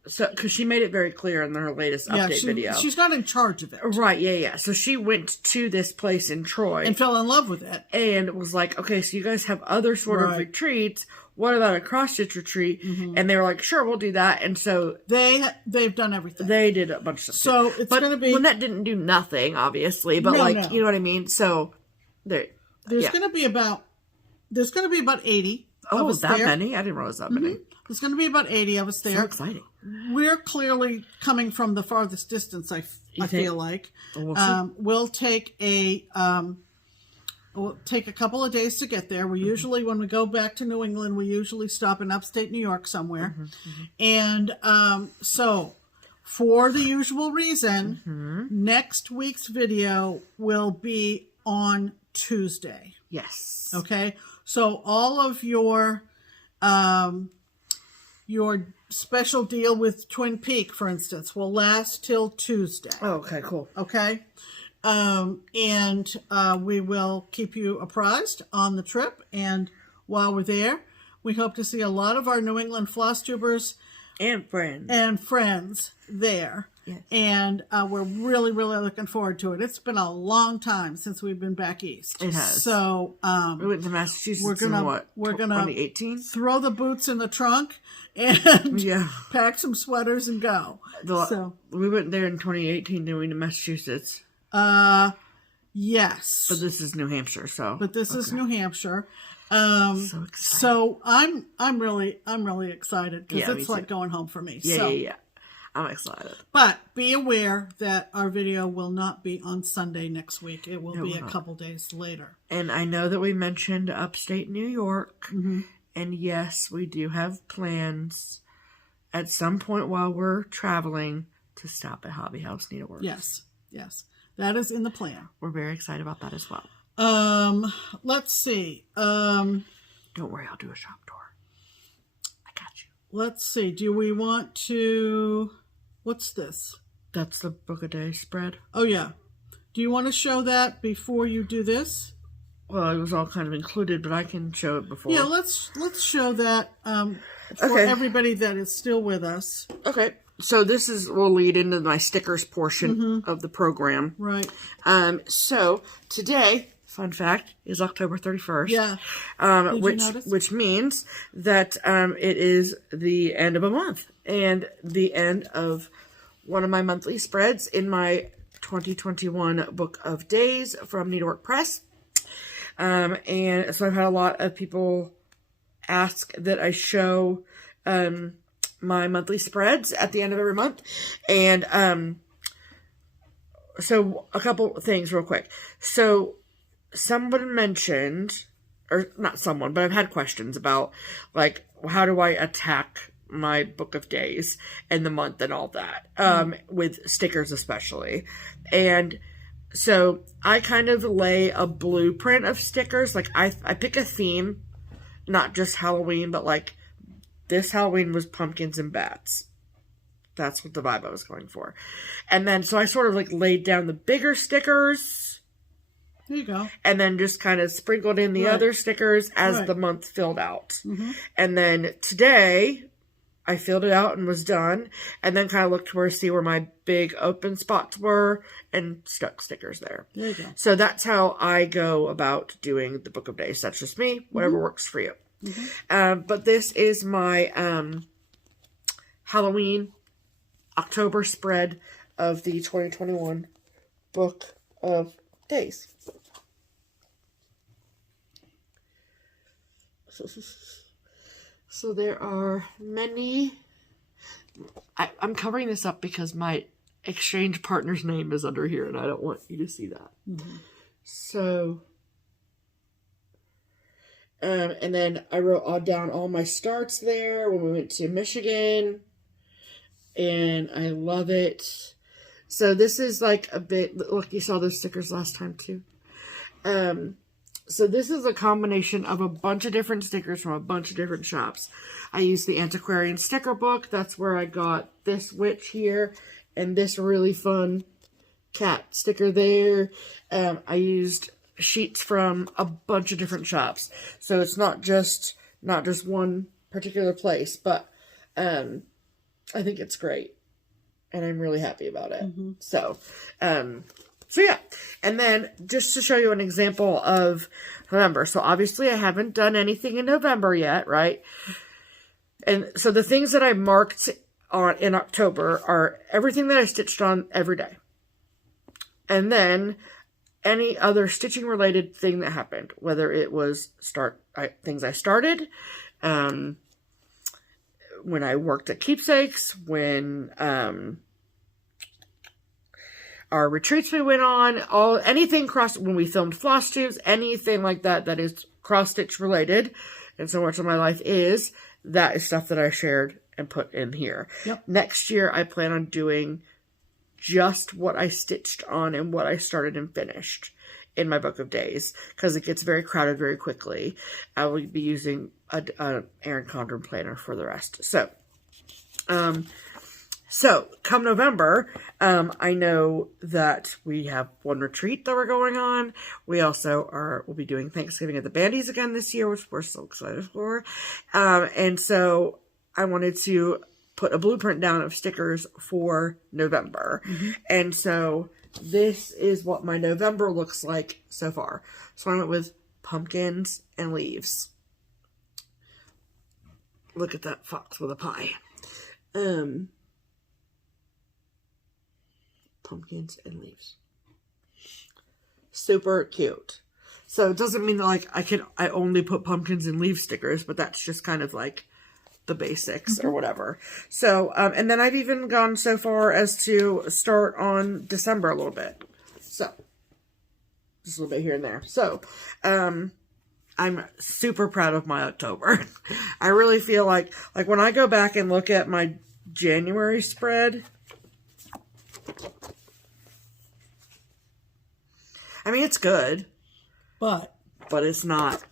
So, because she made it very clear in her latest update video. She's not in charge of it. Right, yeah. So she went to this place in Troy. And fell in love with it. And was like, okay, so you guys have other sort of retreats. What about a cross-stitch retreat? And they were like, sure, we'll do that. And so... They've done everything. They did a bunch of stuff. So it's going to be... Lynette didn't do nothing, obviously. But you know what I mean? So, there's going to be about 80 of us that there. many? I didn't realize that many. There's going to be about 80 of us there. So exciting. We're clearly coming from the farthest distance, I feel like. We'll take a couple of days to get there. We usually, when we go back to New England, we usually stop in upstate New York somewhere. And so, for the usual reason, next week's video will be on Tuesday. Yes. Okay? So, all of your your special deal with Twin Peak, for instance, will last till Tuesday. Oh, okay, cool. Okay. We will keep you apprised on the trip. And while we're there, we hope to see a lot of our New England FlossTubers And friends there. Yes. And we're really, really looking forward to it. It's been a long time since we've been back east. It has. So we went to Massachusetts we're gonna, in what? we're gonna 2018? throw the boots in the trunk and Yeah. pack some sweaters and go. We went there in 2018, didn't we, to Massachusetts? Yes. But this is New Hampshire, so. But this is New Hampshire. So excited. So I'm really excited because Yeah, me it's like too. going home for me. Yeah, So, yeah. I'm excited. But be aware that our video will not be on Sunday next week. It will be a couple days later. And I know that we mentioned upstate New York. Mm-hmm. And yes, we do have plans at some point while we're traveling to stop at Hobby House Needleworks. Yes. That is in the plan. We're very excited about that as well. Let's see. Don't worry, I'll do a shop tour. I got you. Let's see. Do we want to... What's this? That's the Book a Day spread. Oh, yeah. Do you want to show that before you do this? Well, it was all kind of included, but I can show it before. Yeah, let's show that for everybody that is still with us. Okay. So this will lead into my stickers portion of the program. Right. So today, fun fact, is October 31st. Yeah. Did you notice? Which means that it is the end of a month and the end of one of my monthly spreads in my 2021 Book of Days from Needlework Press. And so I've had a lot of people ask that I show my monthly spreads at the end of every month. And so a couple things real quick. So someone mentioned, or not someone, but I've had questions about, like, how do I attack my Book of Days and the month and all that, with stickers especially. And so I kind of lay a blueprint of stickers. Like, I pick a theme, not just Halloween, but like this Halloween was pumpkins and bats. That's what the vibe I was going for. And then, so I sort of like laid down the bigger stickers. There you go. And then just kind of sprinkled in the other stickers as Right. the month filled out. And then today, I filled it out and was done. And then kind of looked to see where my big open spots were and stuck stickers there. There you go. So that's how I go about doing the Book of Days. That's just me. Whatever works for you. But this is my Halloween October spread of the 2021 Book of Days. So there are many. I'm covering this up because my exchange partner's name is under here and I don't want you to see that. So, and then I wrote down all my starts there when we went to Michigan, and I love it. So this is like a bit, look, you saw those stickers last time too. So this is a combination of a bunch of different stickers from a bunch of different shops. I used the Antiquarian sticker book. That's where I got this witch here and this really fun cat sticker there. I used sheets from a bunch of different shops. So it's not just one particular place, but I think it's great. And I'm really happy about it. So yeah. And then just to show you an example of November. So obviously I haven't done anything in November yet, right? And so the things that I marked on in October are everything that I stitched on every day. And then any other stitching related thing that happened, whether it was things I started, when I worked at Keepsakes, when our retreats we went on, anything when we filmed FlossTubes, anything like that that is cross-stitch related, and so much of my life is, that is stuff that I shared and put in here. Yep. Next year, I plan on doing just what I stitched on and what I started and finished in my Book of Days, because it gets very crowded very quickly. I will be using an Erin Condren planner for the rest. So, So come November, I know that we have one retreat that we're going on. We also we'll be doing Thanksgiving at the Bandies again this year, which we're so excited for. And so I wanted to put a blueprint down of stickers for November. And so this is what my November looks like so far. So I went with pumpkins and leaves. Look at that fox with a pie. Pumpkins and leaves. Super cute. So it doesn't mean that like I only put pumpkins and leaf stickers, but that's just kind of like the basics or whatever. So and then I've even gone so far as to start on December a little bit. So just a little bit here and there. So I'm super proud of my October. I really feel like when I go back and look at my January spread, I mean, it's good, but it's not.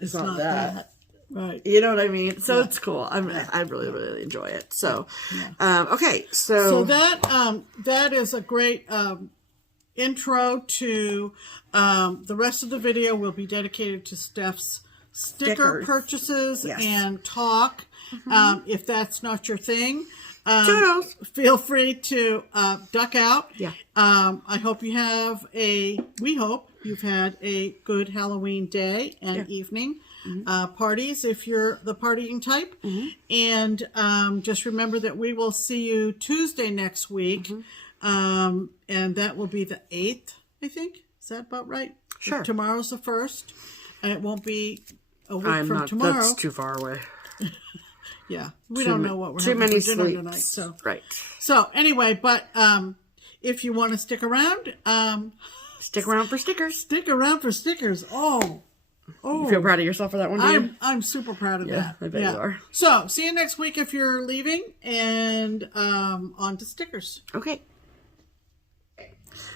It's not that. Right. You know what I mean? So it's cool. I really, really enjoy it. So, okay. So that is a great intro to the rest of the video will be dedicated to Steph's sticker purchases and talk. If that's not your thing, feel free to duck out. Yeah. I hope we hope you've had a good Halloween day and evening. Parties if you're the partying type. And just remember that we will see you Tuesday next week. And that will be the 8th, I think. Is that about right? Sure. Tomorrow's the 1st. And it won't be a week from tomorrow. That's too far away. Yeah. We don't know what we're having for dinner tonight. So. Right. So anyway, but if you want to stick around. Stick around for stickers. Stick around for stickers. Oh. You feel proud of yourself for that one, do you? I'm super proud of that. I bet you are. So, see you next week if you're leaving, and on to stickers. Okay.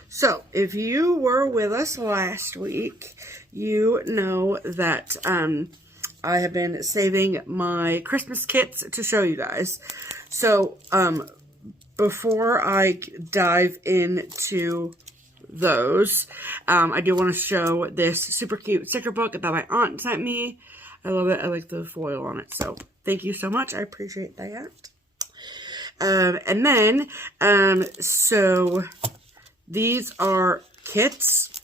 So, if you were with us last week, you know that I have been saving my Christmas kits to show you guys. So, before I dive into those, I do want to show this super cute sticker book that my aunt sent me. I love it. I like the foil on it. So thank you so much. I appreciate that. And then, so these are kits.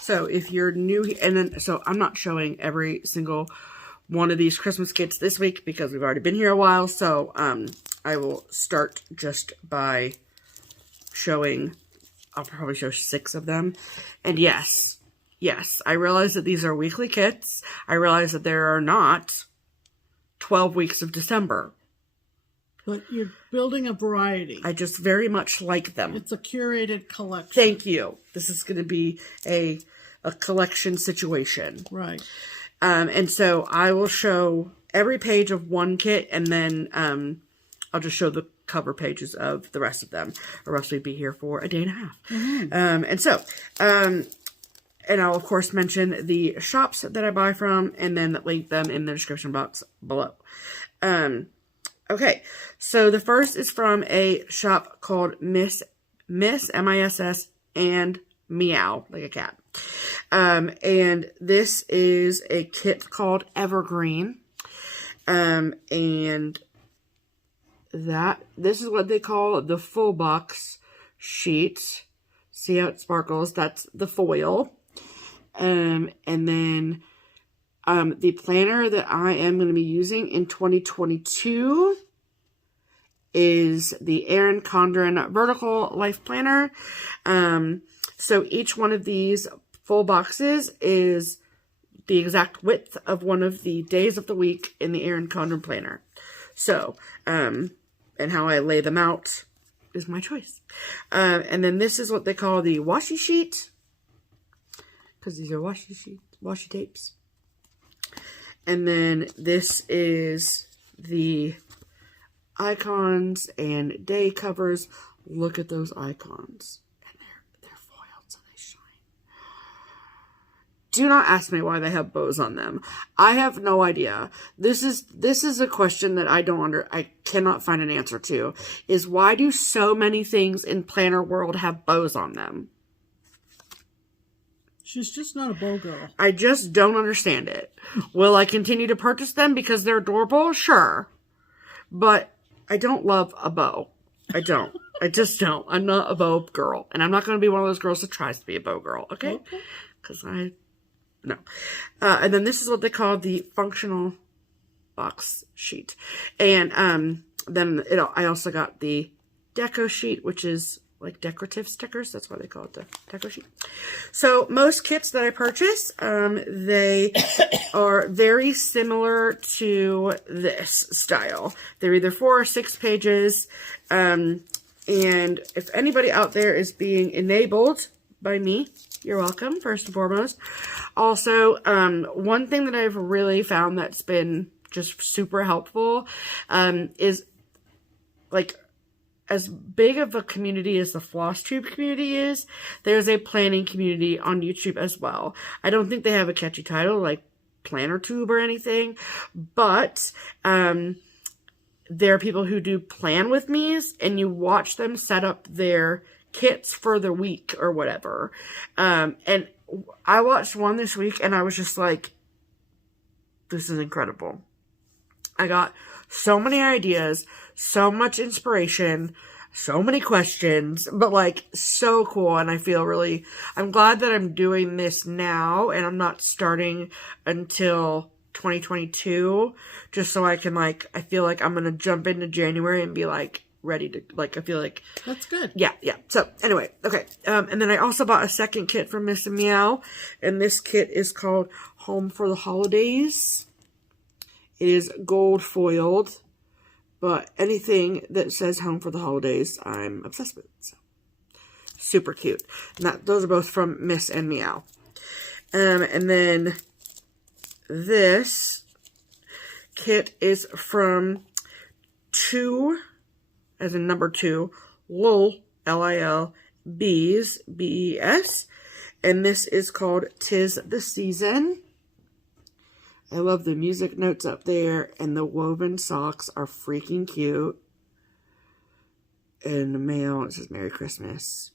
So if you're new, and then, so I'm not showing every single one of these Christmas kits this week because we've already been here a while. So, I will start just by showing, I'll probably show 6 of them. And yes, I realize that these are weekly kits. I realize that there are not 12 weeks of December. But you're building a variety. I just very much like them. It's a curated collection. Thank you. This is going to be a collection situation. Right. And so I will show every page of one kit, and then I'll just show the cover pages of the rest of them, or else we'd be here for a day and a half. And so, and I'll of course mention the shops that I buy from, and then link them in the description box below. Okay, so the first is from a shop called Miss M-I-S-S and Meow, like a cat. And this is a kit called Evergreen. And this is what they call the full box sheet. See how it sparkles? That's the foil. And then the planner that I am going to be using in 2022 is the Erin Condren Vertical Life Planner. So each one of these full boxes is the exact width of one of the days of the week in the Erin Condren Planner. So, and how I lay them out is my choice. And then this is what they call the washi sheet, because these are washi tapes. And then this is the icons and day covers. Look at those icons. And they're foiled so they shine. Do not ask me why they have bows on them. I have no idea. This is a question that I cannot find an answer to, is why do so many things in planner world have bows on them? She's just not a bow girl. I just don't understand it. Will I continue to purchase them because they're adorable? Sure. But I don't love a bow. I don't. I just don't. I'm not a bow girl. And I'm not going to be one of those girls that tries to be a bow girl. Okay? Because no. And then this is what they call the functional box sheet. And then I also got the deco sheet, which is like decorative stickers. That's why they call it the deco sheet. So most kits that I purchase, they are very similar to this style. They're either 4 or 6 pages. And if anybody out there is being enabled by me, you're welcome, first and foremost. Also, one thing that I've really found that's been just super helpful is like, as big of a community as the FlossTube community is, there's a planning community on YouTube as well. I don't think they have a catchy title like PlannerTube or anything, but there are people who do plan with me's, and you watch them set up their kits for the week or whatever. And I watched one this week, and I was just like, this is incredible. I got so many ideas, so much inspiration, so many questions, but like so cool. And I feel really, I'm glad that I'm doing this now and I'm not starting until 2022, just so I can like, I feel like I'm going to jump into January and be like ready to, like, I feel like that's good. Yeah. So anyway, okay. And then I also bought a second kit from Miss Meow, and this kit is called Home for the Holidays. It is gold foiled, but anything that says Home for the Holidays, I'm obsessed with. So, super cute. And those are both from Miss and Meow. And then this kit is from Tues, as in number 2, Lil, L-I-L, Bees, B-E-S. And this is called 'Tis the Season. I love the music notes up there, and the woven socks are freaking cute. And the mail, it says Merry Christmas.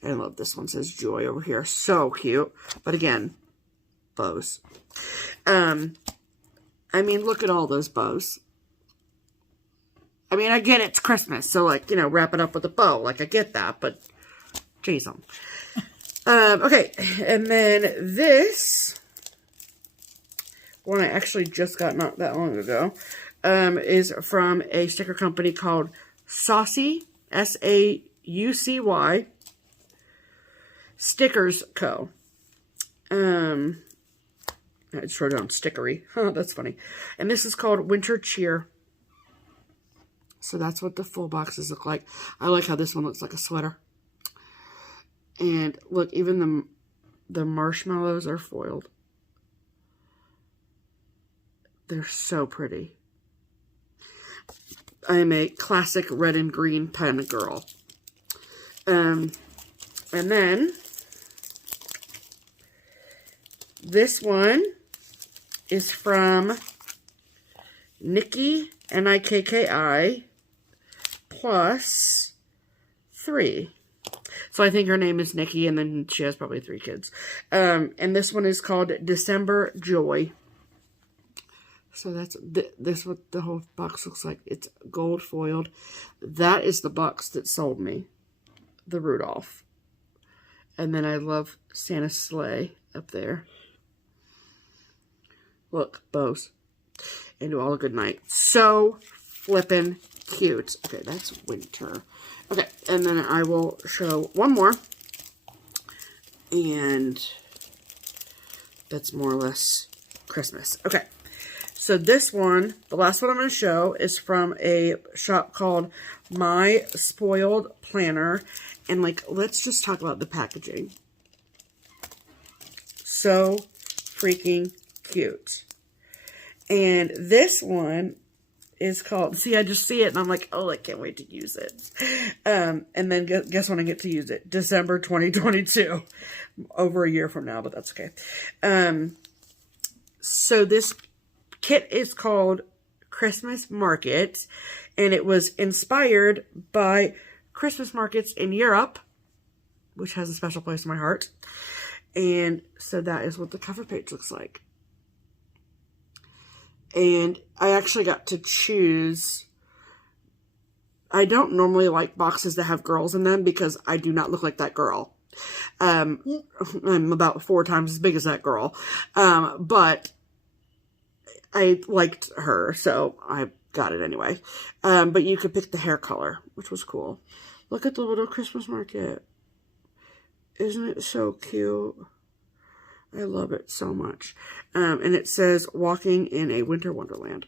And I love this one, says Joy over here. So cute. But again, bows. I mean, look at all those bows. I mean, I get it's Christmas, so like, you know, wrap it up with a bow. Like, I get that, but geez. Okay, and then this one I actually just got not that long ago, is from a sticker company called Saucy, S-A-U-C-Y, Stickers Co. I just wrote down stickery. Huh, that's funny. And this is called Winter Cheer. So that's what the full boxes look like. I like how this one looks like a sweater. And look, even the marshmallows are foiled. They're so pretty. I am a classic red and green pen girl. And then this one is from Nikki, Nikki, plus 3. So I think her name is Nikki, and then she has probably 3 kids. And this one is called December Joy. So that's this what the whole box looks like. It's gold foiled. That is the box that sold me the Rudolph. And then I love Santa's sleigh up there. Look, bows. And to all a good night. So flippin' cute. Okay, that's winter. Okay, and then I will show one more. And that's more or less Christmas. Okay. So this one, the last one I'm going to show, is from a shop called My Spoiled Planner. And, like, let's just talk about the packaging. So freaking cute. And this one is called, see, I just see it and I'm like, oh, I can't wait to use it. And then guess when I get to use it? December 2022. Over a year from now, but that's okay. So this kit is called Christmas Market, and it was inspired by Christmas markets in Europe, which has a special place in my heart. And so that is what the cover page looks like. And I actually got to choose. I don't normally like boxes that have girls in them because I do not look like that girl. I'm about 4 times as big as that girl. But I liked her, so I got it anyway. But you could pick the hair color, which was cool. Look at the little Christmas market. Isn't it so cute? I love it so much. And it says, walking in a winter wonderland.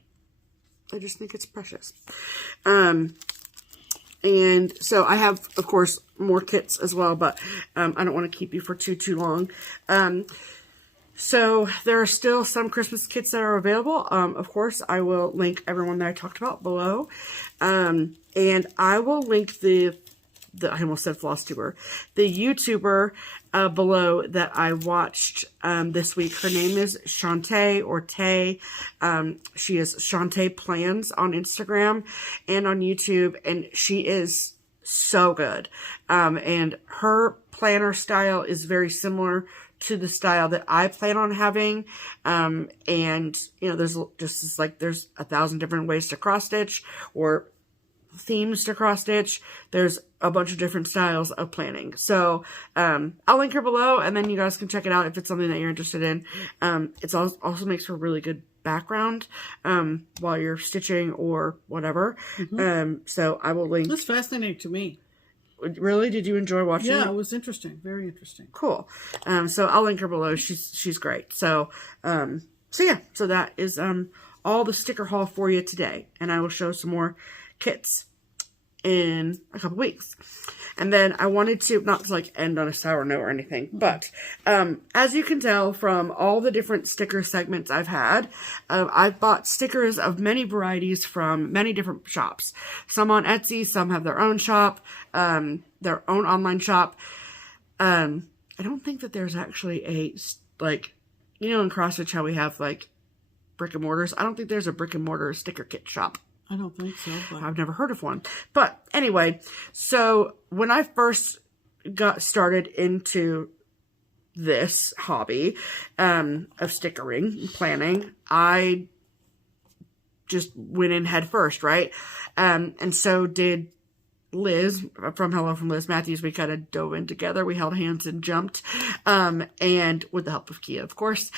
I just think it's precious. And so I have, of course, more kits as well, but I don't want to keep you for too long. So there are still some Christmas kits that are available. Of course, I will link everyone that I talked about below. And I will link I almost said FlossTuber, the YouTuber below that I watched this week. Her name is Shantae or Tay. She is Shantae Plans on Instagram and on YouTube, and she is so good. And her planner style is very similar to the style that I plan on having. And, you know, there's 1,000 different ways to cross stitch or themes to cross stitch. There's a bunch of different styles of planning. So, I'll link her below and then you guys can check it out if it's something that you're interested in. It also makes for a really good background, while you're stitching or whatever. So I will link. That's fascinating to me. Really? Did you enjoy watching it? Yeah, it was interesting. Very interesting. Cool. So I'll link her below. She's great. So yeah. So that is, all the sticker haul for you today. And I will show some more kits in a couple weeks. And then I wanted to, not to like end on a sour note or anything, but as you can tell from all the different sticker segments I've had, I've bought stickers of many varieties from many different shops. Some on Etsy, some have their own shop, their own online shop. I don't think that there's actually a, like, you know, in cross stitch how we have like brick and mortars. I don't think there's a brick and mortar sticker kit shop. I don't think so, but I've never heard of one. But anyway, so when I first got started into this hobby of stickering, planning, I just went in head first, right? And so did Liz from Hello from Liz Matthews. We kind of dove in together. We held hands and jumped. And with the help of Kia, of course,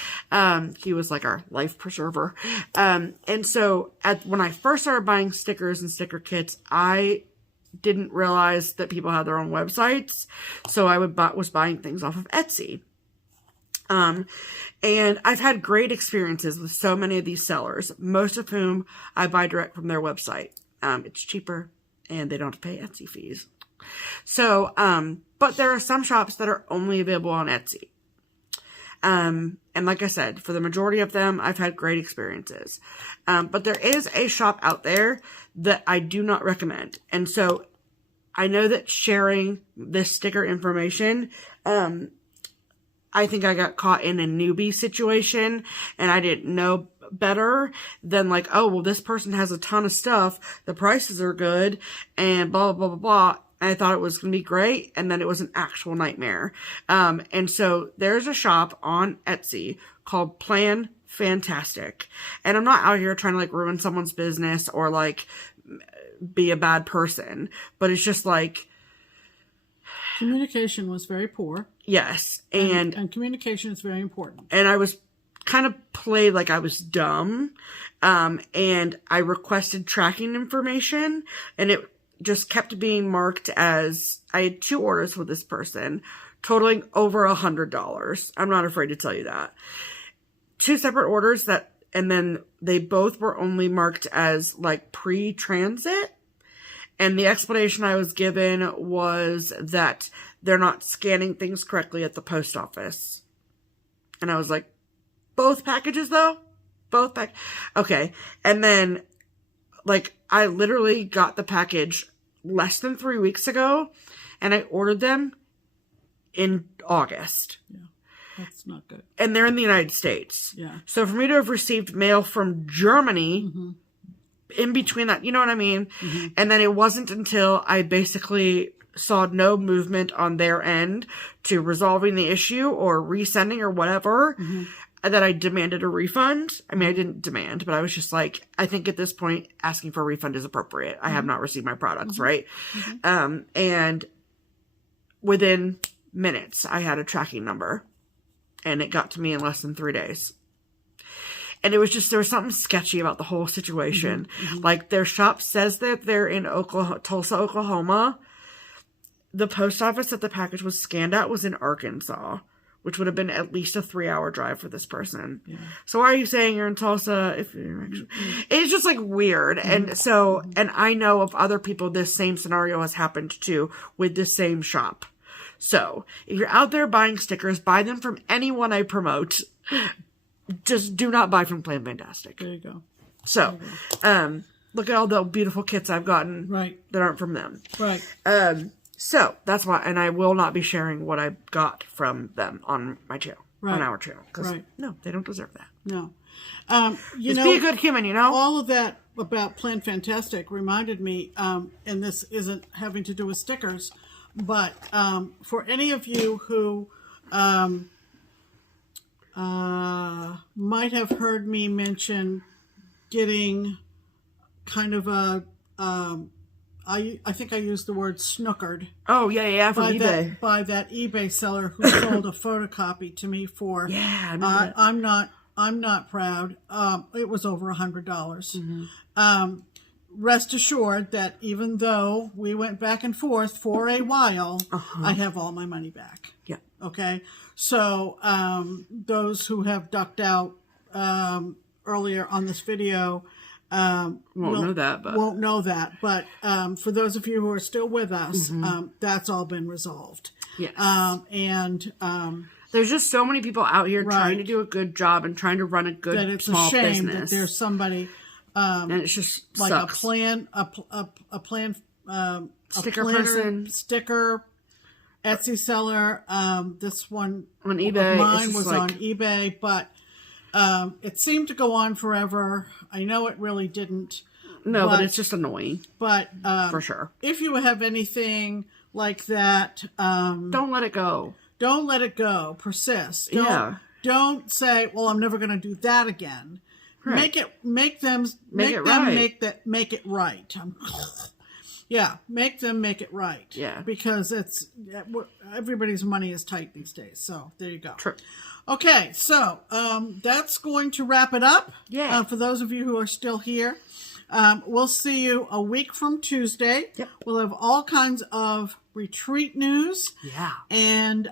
he was like our life preserver. And so when I first started buying stickers and sticker kits, I didn't realize that people had their own websites. So I was buying things off of Etsy. And I've had great experiences with so many of these sellers, most of whom I buy direct from their website. It's cheaper and they don't have to pay Etsy fees. So, but there are some shops that are only available on Etsy. And like I said, for the majority of them, I've had great experiences. But there is a shop out there that I do not recommend. And so I know that sharing this sticker information, I think I got caught in a newbie situation and I didn't know better than like, oh, well, this person has a ton of stuff. The prices are good and blah, blah, blah, blah. And I thought it was going to be great. And then it was an actual nightmare. And so there's a shop on Etsy called Plan Fantastic. And I'm not out here trying to like ruin someone's business or like be a bad person, but it's just like, communication was very poor. Yes. And communication is very important. And I was kind of played like I was dumb. And I requested tracking information and it just kept being marked as, I had 2 orders with this person totaling over $100. I'm not afraid to tell you that. 2 separate orders and then they both were only marked as like pre-transit. And the explanation I was given was that they're not scanning things correctly at the post office. And I was like, both packages though? Okay. And then like, I literally got the package less than 3 weeks ago, and I ordered them in August. Yeah, that's not good. And they're in the United States. Yeah. So for me to have received mail from Germany in between that, you know what I mean? And then it wasn't until I basically saw no movement on their end to resolving the issue or resending or whatever that I demanded a refund. I mean, I didn't demand, but I was just like, I think at this point, asking for a refund is appropriate. I have not received my products, right? And within minutes, I had a tracking number, and it got to me in less than 3 days. And it was just, there was something sketchy about the whole situation. Like, their shop says that they're in Tulsa, Oklahoma. The post office that the package was scanned at was in Arkansas, which would have been at least a 3-hour drive for this person. So why are you saying you're in Tulsa if you're actually... It's just, like, weird. And so, and I know of other people this same scenario has happened to with the same shop. So, if you're out there buying stickers, buy them from anyone I promote. Just do not buy from Plan Fantastic. There you go. So, look at all the beautiful kits I've gotten that aren't from them. So, that's why, and I will not be sharing what I got from them on my channel, on our channel. Because, no, they don't deserve that. No. Just be a good human, you know? All of that about Plan Fantastic reminded me, and this isn't having to do with stickers, but for any of you who might have heard me mention getting kind of a, I think I used the word snookered. Oh, yeah, from eBay. By that eBay seller who sold a photocopy to me for, I'm not proud. It was over $100. Rest assured that even though we went back and forth for a while, I have all my money back. Yeah. Okay. So, those who have ducked out, earlier on this video, won't know that. But, for those of you who are still with us, that's all been resolved. Yes. There's just so many people out here trying to do a good job and trying to run a good that it's small a shame business. that there's somebody, and it's just like sucks. Sticker Etsy seller. This one on eBay. Mine was on eBay, but it seemed to go on forever. I know it really didn't. No, but it's just annoying. But for sure, if you have anything like that, don't let it go. Don't let it go. Persist. Don't say, "Well, I'm never going to do that again." Right. Make them make it right. Make them make it right. Yeah. Because everybody's money is tight these days. So there you go. True. Okay, so that's going to wrap it up. Yeah. For those of you who are still here, we'll see you a week from Tuesday. Yep. We'll have all kinds of retreat news. Yeah. And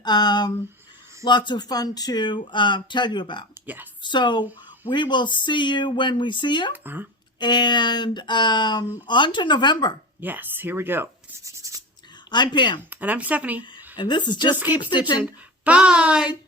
lots of fun to tell you about. Yes. So we will see you when we see you. And on to November. Yes, here we go. I'm Pam. And I'm Stephanie. And this is Just Keep Stitching. Bye!